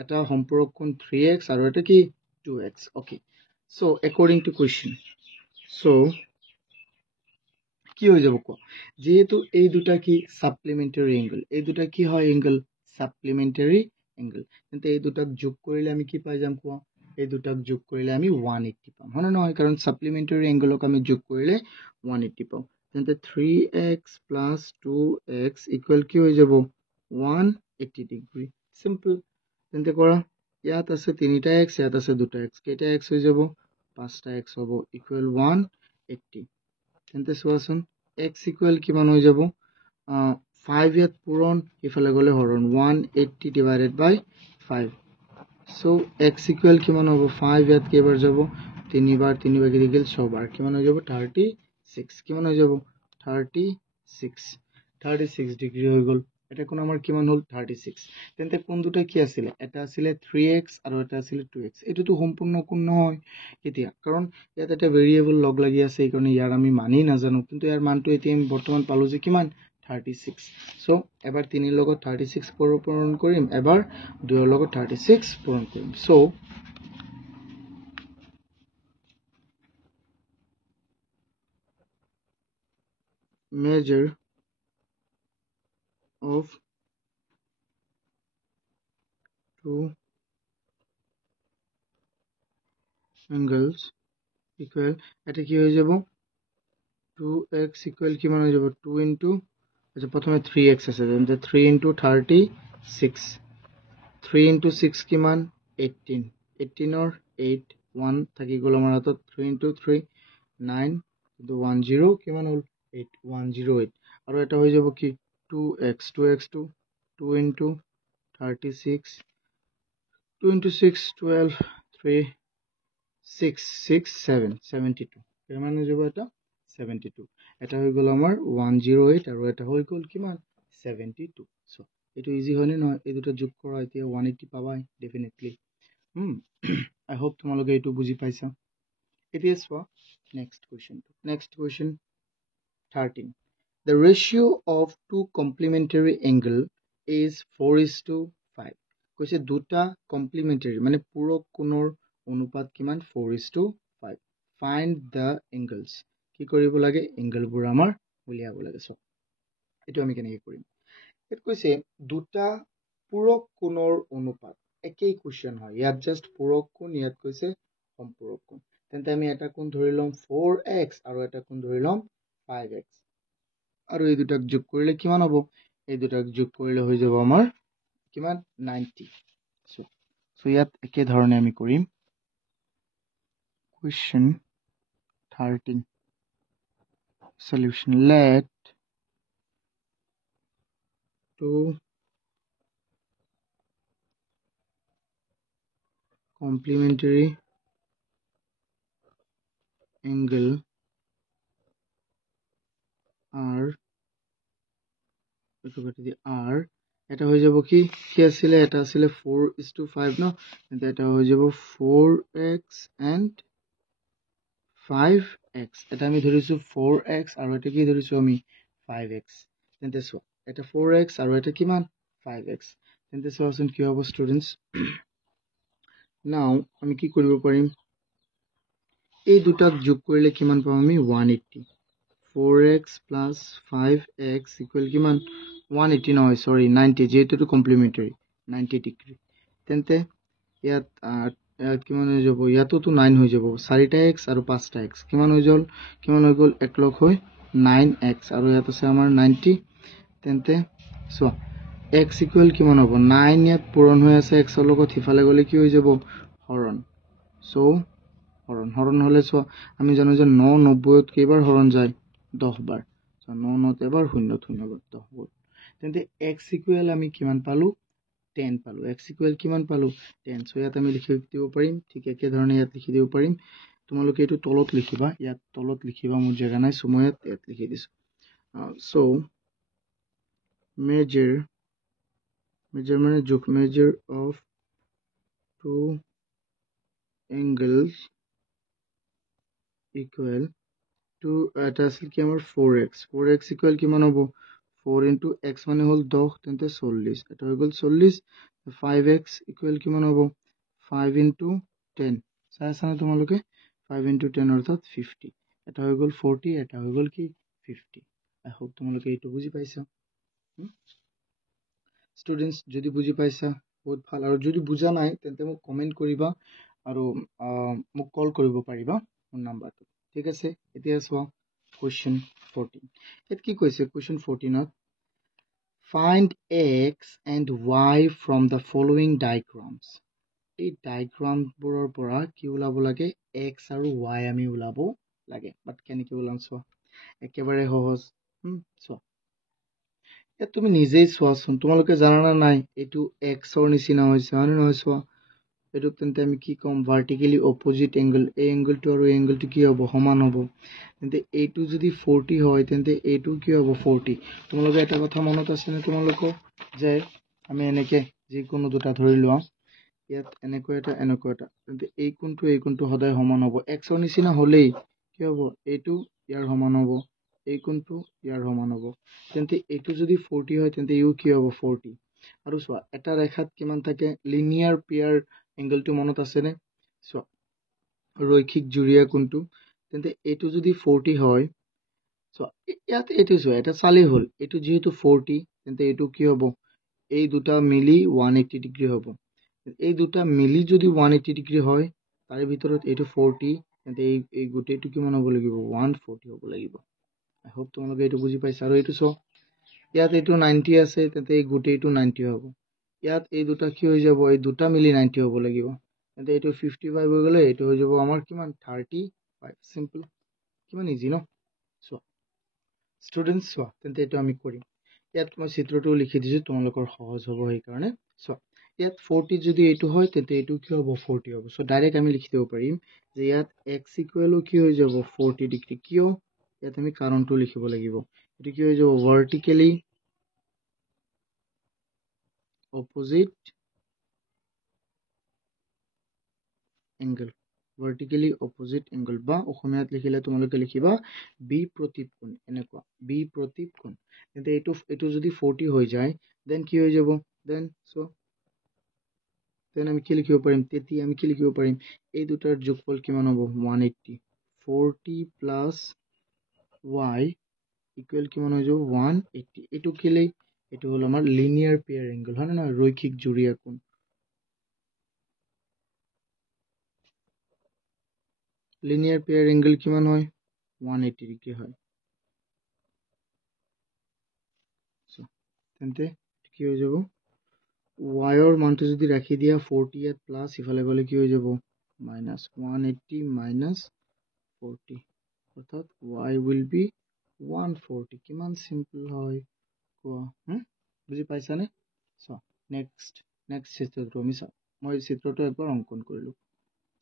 এটা সম্পূৰক কোণ 3x আৰু এটা কি 2x okay so according to question so কি হৈ যাব কো যেহেতু এই দুটা কি সাপ্লিমেন্টারি এঙ্গেল এই দুটা কি হয় এঙ্গেল সাপ্লিমেন্টারি এঙ্গেল তেন্তে এই দুটাক যোগ কৰিলে আমি কি পাই যাম কো এই দুটাক যোগ কৰিলে আমি 180 পাম হয় নহয় কাৰণ সাপ্লিমেন্টাৰি এঙ্গেলক আমি যোগ কৰিলে 180 পাম তেন্তে 3x plus 2x equal কি হৈ যাব 180 ডিগ্ৰী সিম্পল তেন্তে কৰা ইয়াত আছে 3টা x ইয়াত আছে 2টা x কেইটা x হৈ যাব 5টা x হ'ব ইকুৱেল 180 তেন্তে চোৱাচোন x ইকুৱেল কিমান হৈ যাব 5 ইয়াত পূৰণ ইফালে গলে হৰণ 180 divided by 5 so x equal কিমান হ'ব 5 ইয়াত কেইবাৰ যাব 3 বাৰ 3 ভাগি গেল 6 বাৰ কিমান হৈ যাব 36 কিমান হৈ যাব 36 ডিগ্ৰী হৈ গল এটা কোণ আমাৰ কিমান হল 36 তেন্তে কোণ দুটা কি আছিল এটা আছিল 3x আৰু এটা আছিল 2x এটোটো সম্পূৰ্ণ কোণ নহয় কেতিয়া কাৰণ ইয়াত এটা ভেৰিয়েবল লগ লাগি আছে এই কাৰণে ইয়াৰ আমি মানি নাজানো কিন্তু ইয়াৰ মানটো এতিয়া আমি বৰ্তমান পালো যে কিমান 36 সো এবাৰ 3 ৰ লগত 36 পূৰণ কৰিম এবাৰ 2 ৰ লগত 36 পূৰণ কৰিম so measure of two angles equal এটা কি হৈ যাব 2x equal কিমান হৈ যাব 2 into আচ্ছা প্ৰথমে 3x আছে তেন্তে 3 into 36 3 into 6 কিমান 18 18 or 8 1 থাকি গল আমাৰ হাতত 3 into 3 9 into 1 0 কিমান হল 8 108 আৰু এটা হৈ যাব কি 2x 2 into 36 2 into 6 12 3 6 6 7 72 কিমান হৈ যাব এটা 72 এটা হৈ গল আমাৰ 108 আৰু এটা হৈ গল কিমান 72 সো এটো ইজি হয়নে নহয় এই দুটা যোগ কৰা এতিয়া 180 পাবাই ডেফিনেটলি I hope তোমালোকে এইটো বুজি পাইছা এতিয়া চোৱা next question 13 the ratio of two complementary angle is 4:5 কৈছে দুটা complementary মানে পূৰক কোণৰ অনুপাত কিমান 4:5 find the angles কি কৰিব লাগে এংগলবোৰ আমাৰ উলিয়াব লাগে সো এটো আমি কেনেকৈ কৰিম এত কৈছে দুটা পূৰক কোণৰ অনুপাত একেই কোৱেশ্চন হয় ইয়াত জাস্ট পূৰক কোণ ইয়াত কৈছে সম্পূৰক কোণ তেন্তে আমি এটা কোণ ধৰি লম 4x আৰু এটা কোণ ধৰি লম 5x আৰু এই দুটাক যোগ কৰিলে কিমান হ'ব এই দুটাক যোগ কৰিলে হৈ যাব আমাৰ কিমান 90 সো ইয়াত একে ধৰণে আমি কৰিম question 13 solution let two complementary angle are এটা হৈ যাব কি আছিল এটা আছিল 4:5 ন এটা হৈ যাব 4x and 5x এটা আমি ধৰিছো 4x আৰু এটা কি ধৰিছো আমি 5x তেন্তে সো এটা 4x আৰু এটা কিমান 5x তেন্তে সোচোন কি হ'ব স্টুডেন্টস নাও আমি কি কৰিব পাৰিম এই দুটাক যোগ কৰিলে কিমান পাম আমি 180 4x plus 5x equal কিমান 180 নহয় sorry 90 যেহেতু কমপ্লিমেন্টারি 90 ডিগ্রি তেন্তে ইয়াত কিমান হৈ যাব ইয়াতো তো 9 হৈ যাব 4টা x আৰু 5টা x কিমান হৈ গল একলগ হৈ 9x আৰু ইয়াত আছে আমাৰ 90 তেন্তে সো x equal কিমান হ'ব 9 ইয়াত পূৰণ হৈ আছে x ৰ লগত হিফালে গলে কি হৈ যাব হৰণ সো হৰণ হলে সো আমি জানো যে 9 90 ত কেইবাৰ হৰণ যায় 10 বাৰ সো 9 9 এবাৰ 0 0 10 হ'ল তেন্তে x equal আমি কিমান পালো 10 পালো x equal কিমান পালো 10 সো ইয়াত আমি লিখি দিব পাৰিম ঠিক একে ধৰণে ইয়াত লিখি দিব পাৰিম তোমালোকে এটো তলত লিখিবা ইয়াত তলত লিখিবা মোৰ জায়গা নাই সো মই ইয়াত লিখি দিছো so measure of two angles equal to এটা আছিল কি আমাৰ 4x equal কিমান হ'ব 4 into x মানে হল 10 তেন্তে 40 এটা হৈ গল 40 5x equal কিমান হ'ব 5 into 10 চাইছানে তোমালোকে 5 into 10 অৰ্থাৎ 50 এটা হৈ গল 40 এটা হৈ গল কি 50 আই হোপ তোমালোকে এইটো বুজি পাইছা স্টুডেন্টস যদি বুজি পাইছা বহুত ভাল আৰু যদি বুজা নাই তেন্তে মোক কমেন্ট কৰিবা আৰু মোক কল কৰিব পাৰিবা মোৰ নাম্বাৰটো ঠিক আছে এতিয়া চোৱা question 14 এত কি কৈছে question 14 to find x and y from the following diagrams এই ডায়াগ্ৰাম বোৰৰ পৰা কি ওলাব লাগে x আৰু y আমি ওলাব লাগে বাট কেনেকৈ ওলাম চোৱা একেবাৰে সহজ চোৱা ইয়াত তুমি নিজেই চোৱাচোন তোমালোকে জানা না নাই এইটো x ৰ নিচিনা হৈছে হয় নহয় চোৱা এইটো তেন্তে আমি কি কম ভাৰ্টিক্যালি অপোজিট এংগল এই এংগলটো আৰু এই এংগলটো কি হ'ব সমান হ'ব তেন্তে এইটো যদি 40 হয় তেন্তে এইটো কি হ'ব 40 তোমালোকে এটা কথা মনত আছে নে তোমালোকৰ যে আমি এনেকে যিকোনো দুটা ধৰি লোৱা ইয়াত এনেকৈ এটা তেন্তে এই কোণটো সদায় সমান হ'ব x ৰ নিচিনা হলেই কি হ'ব এইটো ইয়াৰ সমান হ'ব এই কোণটো ইয়াৰ সমান হ'ব তেন্তে এইটো যদি 40 হয় তেন্তে ইউ কি হ'ব 40 আৰু চোৱা এটা ৰেখাত কিমান থাকে লিনিয়াৰ পেয়াৰ এংগলটো মনত আছে নে চোৱা ৰৈখিক জুৰীয়া কোণটো তেন্তে এইটো যদি 40 হয় চোৱা ইয়াত এইটো চোৱা এটা চালি হ'ল এইটো যেহেতু 40 তেন্তে এইটো কি হ'ব এই দুটা মিলি 180 ডিগ্ৰী হ'ব এই দুটা মিলি যদি 180 ডিগ্ৰী হয় তাৰে ভিতৰত এইটো 40 তেন্তে এই গোটেইটো কিমান হ'ব লাগিব 140 হ'ব লাগিব আই হোপ তোমালোকে এইটো বুজি পাইছা আৰু এইটো চোৱা ইয়াত এইটো 90 আছে তেন্তে এই গোটেইটো 90 হ'ব ইয়াত এই দুটা কি হৈ যাব এই দুটা মিলি 90 হ'ব লাগিব তেন্তে এইটো 55 হৈ গলে এইটো হৈ যাব আমাৰ কিমান 35 সিম্পল কিমান ইজি ন চোৱা স্টুডেন্টস চোৱা তেন্তে এইটো আমি কৰিম ইয়াত মই চিত্ৰটো লিখি দিছো তোমালোকৰ সহজ হ'ব এই কাৰণে চোৱা ইয়াত 40 যদি এইটো হয় তেন্তে এইটো কি হ'ব 40 হ'ব সো ডাইৰেক্ট আমি লিখি দিব পাৰিম যে ইয়াত x ইকুৱেল কি হৈ যাব 40 ডিগ্ৰী কিয় ইয়াত আমি কাৰণটো লিখিব লাগিব এটো কি হৈ যাব ভাৰ্টিক্যালি opposite angle, vertically opposite angle বা অসমীয়াত লিখিলে তোমালোকে লিখিবা বিপ্ৰতীপ কোণ এনেকুৱা বিপ্ৰতীপ কোণ তেন্তে এইটো যদি 40 হৈ যায় দেন কি হৈ যাব দেন আমি কি লিখিব পাৰিম তেতিয়া আমি কি লিখিব পাৰিম এই দুটাৰ যোগফল কিমান হ'ব 180 40 প্লাস y ইকুৱেল কিমান হৈ যাব 180 এইটো কেলে এইটো হল আমাৰ লিনিয়াৰ পেয়াৰ এংগল হয় না ৰৈখিক জুৰীয়া কোণ লিনিয়াৰ পেয়াৰ এংগল কিমান হয় 180 ডিগ্ৰী হয় সো তেন্তে কি হৈ যাব y ৰ মানটো যদি ৰাখি দিয়া 40 এত প্লাস ইফালে গলে কি হৈ যাব minus 180 minus 40 অর্থাৎ y will be 140 কিমান সিম্পল হয় কোৱা বুজি পাইছানে সো নেক্সট চিত্ৰটো আমি চাওঁ মই চিত্ৰটো একবাৰ অঙ্কন কৰিলো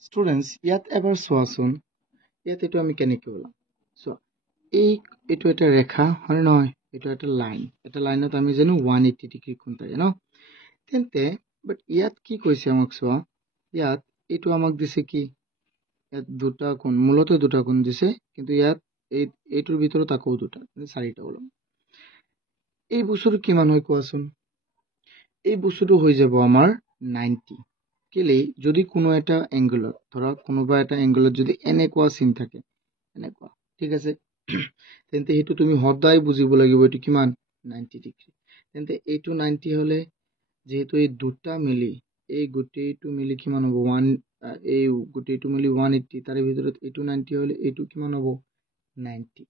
স্টুডেন্টস ইয়াত এবাৰ চোৱাচোন ইয়াত এটো আমি কেনেকৈ ওলাম সো এইটো এটা ৰেখা হয় নহয় এটো এটা লাইনত আমি জানো 180 ডিগ্ৰী কোণ থাকে ন তেন্তে বাট ইয়াত কি কৈছে আমাক চোৱা ইয়াত এইটো আমাক দিছে কি ইয়াত দুটা কোণ মূলত দুটা কোণ দিছে কিন্তু ইয়াত এইটোৰ ভিতৰত আকৌ দুটা চাৰিটা ওলাম এই বস্তুটো কিমান হয় কোৱাচোন এই বস্তুটো হৈ যাব আমাৰ 90 কেলে যদি কোনো এটা এংগলত ধৰা কোনোবা এটা এংগলত যদি এনেকুৱা চিন থাকে এনেকুৱা ঠিক আছে তেন্তে হেতু তুমি সদায় বুজিব লাগিব এটো কিমান 90 ডিগ্ৰী তেন্তে এইটো 90 হলে যেহেতু এই দুটা মিলি এই গোটেইটো মিলি কিমান হ'ব 1 এই গোটেইটো মিলি 180 তাৰে ভিতৰত এইটো 90 হলে এইটো কিমান হ'ব 90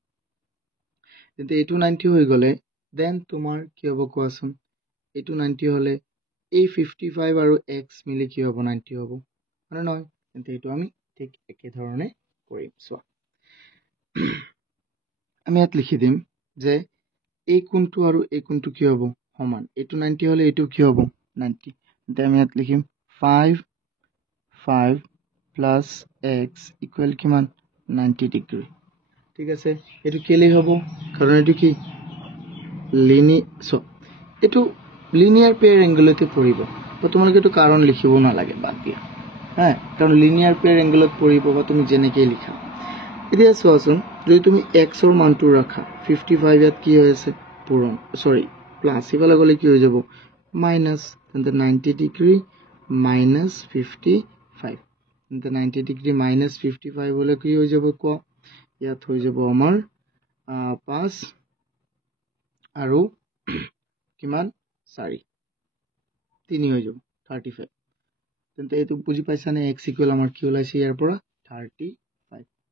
তেন্তে এইটো 90 হৈ গলে দেন তোমাৰ কি হ'ব কোৱাচোন এইটো 90 হলে এই 55 আৰু x মিলি কি হ'ব 90 হ'ব মানে নহয় তেন্তে এইটো আমি ঠিক একে ধৰণে কৰিম চোৱা আমি ইয়াত লিখি দিম যে এই কোণটো আৰু এই কোণটো কি হ'ব সমান এইটো 90 হলে এইটো কি হ'ব 90 তেন্তে আমি ইয়াত লিখিম 5 plus x equal কিমান 90 ডিগ্ৰী ঠিক আছে এটো কেলে হ'ব কাৰণ এটো কি এটো লিনিয়াৰ পেয়াৰ এংগলতে পৰিব তো তোমালোকে এটো কাৰণ লিখিব নালাগে বাদ দিয়া হ্যাঁ কাৰণ লিনিয়াৰ পেয়াৰ এংগলত পৰিব বা তুমি যেনেকৈ লিখা এতিয়া চোৱাচোন যদি তুমি x ৰ মানটো ৰাখা 55 ইয়াত কি হৈ আছে পূৰণ প্লাস ইফালে গলে কি হৈ যাব মাইনাস তেন্তে 90 ডিগ্ৰী minus 55 তেন্তে 90 ডিগ্ৰী minus 55 হলে কি হৈ যাব কোৱা ইয়াত হৈ যাব আমাৰ 5 আৰু কিমান 4 3 হৈ যাব 35 তেন্তে এইটো বুজি পাইছানে x ইকুৱেল আমাৰ কি ওলাইছে ইয়াৰ পৰা 35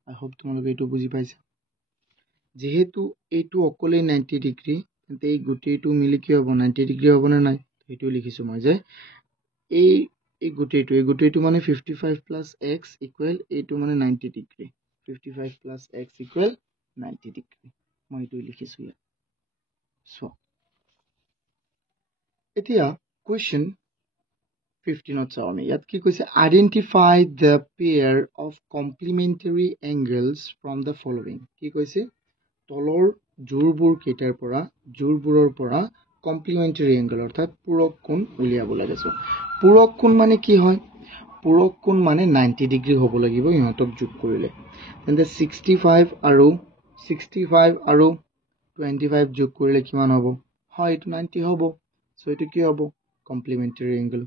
আই হোপ তোমালোকে এইটো বুজি পাইছা যেহেতু এইটো অকলে 90 ডিগ্ৰী তেন্তে এই গোটেইটো মিলি কি হ'ব 90 ডিগ্ৰী হ'ব না নাই এইটো লিখিছো মই যে এই গোটেইটো মানে 55 plus x equal এইটো মানে 90 degree 55 plus x equal 90 degree মই এইটো লিখিছো ইয়াত সো এতিয়া কোৱেশ্চন 15 চাও আমি ইয়াত কি কৈছে identify the pair of complementary angles from the following কি কৈছে তলৰ জোৰবোৰৰ পৰা কমপ্লিমেন্টাৰী এংগল অৰ্থাৎ পূৰক কোণ উলিয়াব লাগে সো পূৰক কোণ মানে কি হয় পূৰক কোণ মানে 90 ডিগ্ৰী হ'ব লাগিব ইহঁতক যোগ কৰিলে তেন্তে 65 আৰু 25 যোগ কৰিলে কিমান হ'ব হয় এইটো 90 হ'ব সো এইটো কি হ'ব কমপ্লিমেন্টাৰী এংগল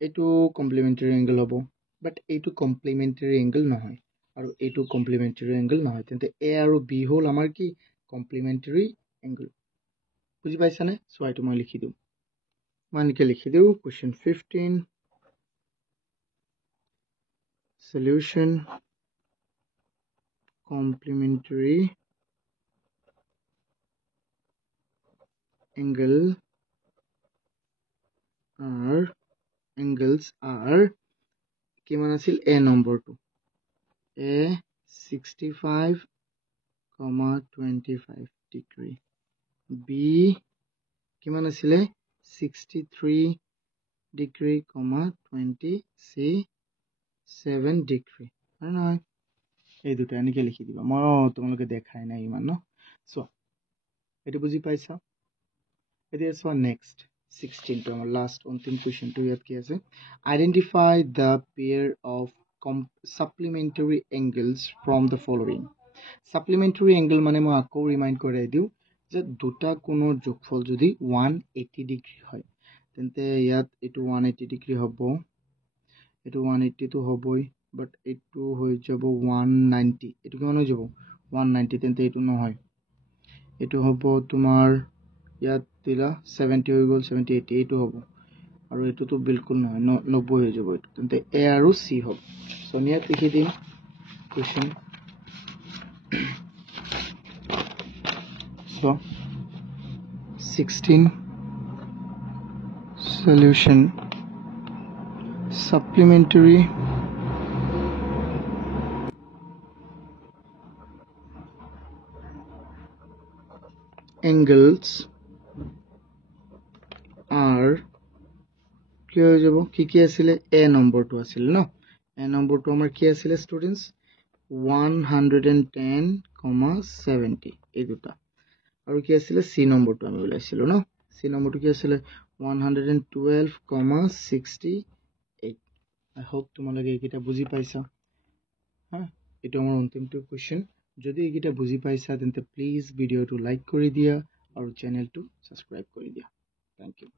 এইটো কমপ্লিমেন্টাৰী এংগল হ'ব বাট এইটো কমপ্লিমেন্টাৰী এংগল নহয় আৰু এইটো কমপ্লিমেন্টাৰী এংগল নহয় তেন্তে a আৰু b হল আমাৰ কি কমপ্লিমেন্টাৰী এংগল বুজি পাইছানে সো এইটো মই লিখি দিম মানকে লিখি দিও question 15 solution complementary angles are কিমান আছিল a নম্বৰটো a 65, 25 degree b কিমান আছিলে 63 degree, 27 degree হয় নহয় এই দুটা এনেকৈ লিখি দিবা মই তোমালোকে দেখাই নাই ইমান ন সো এটো বুজি পাইছা এতিয়া so next 16 to our last অন্তিম question to ইয়াত কি আছে identify the pair of supplementary angles from the following. Supplementary angle মানে মই আকৌ ৰিমাইণ্ড কৰাই দিওঁ যে দুটা কোণৰ যোগফল যদি 180 ডিগ্ৰী হয় তেন্তে ইয়াত এইটো 180 ডিগ্ৰী হ'ব, এইটো 180 তো হ'বই, বাট এইটো হৈ যাব 190, এইটো কিমান হৈ যাব 190, তেন্তে এইটো নহয়, এইটো হ'ব তোমাৰ ইয়াত দিলা 70 হৈ গ'ল, 70 80, এইটো হ'ব, আৰু এইটোতো বিলকুল নহয় 90 হৈ যাব, এইটো তেন্তে এ আৰু চি হ'ব। চ' ইয়াত লিখি দিম question. So 16 solution, supplementary angles are কি হৈ যাব, কি আছিলে এ নম্বৰটো আছিল ন, এ নম্বৰটো আমাৰ কি আছিলে ষ্টুডেণ্টছ 110,70 এই দুটা, আৰু কি আছিলে চি নম্বৰটো আমি ওলাইছিলো ন, চি নম্বৰটো কি আছিলে 112,68। আই হোপ তোমালোকে এইকেইটা বুজি পাইছা। হা, এইটো আমাৰ অন্তিমটো কুৱেশ্যন। যদি এইকেইটা বুজি পাইছা তেন্তে প্লিজ ভিডিঅ'টো লাইক কৰি দিয়া আৰু চেনেলটো ছাবস্ক্ৰাইব কৰি দিয়া। Thank U.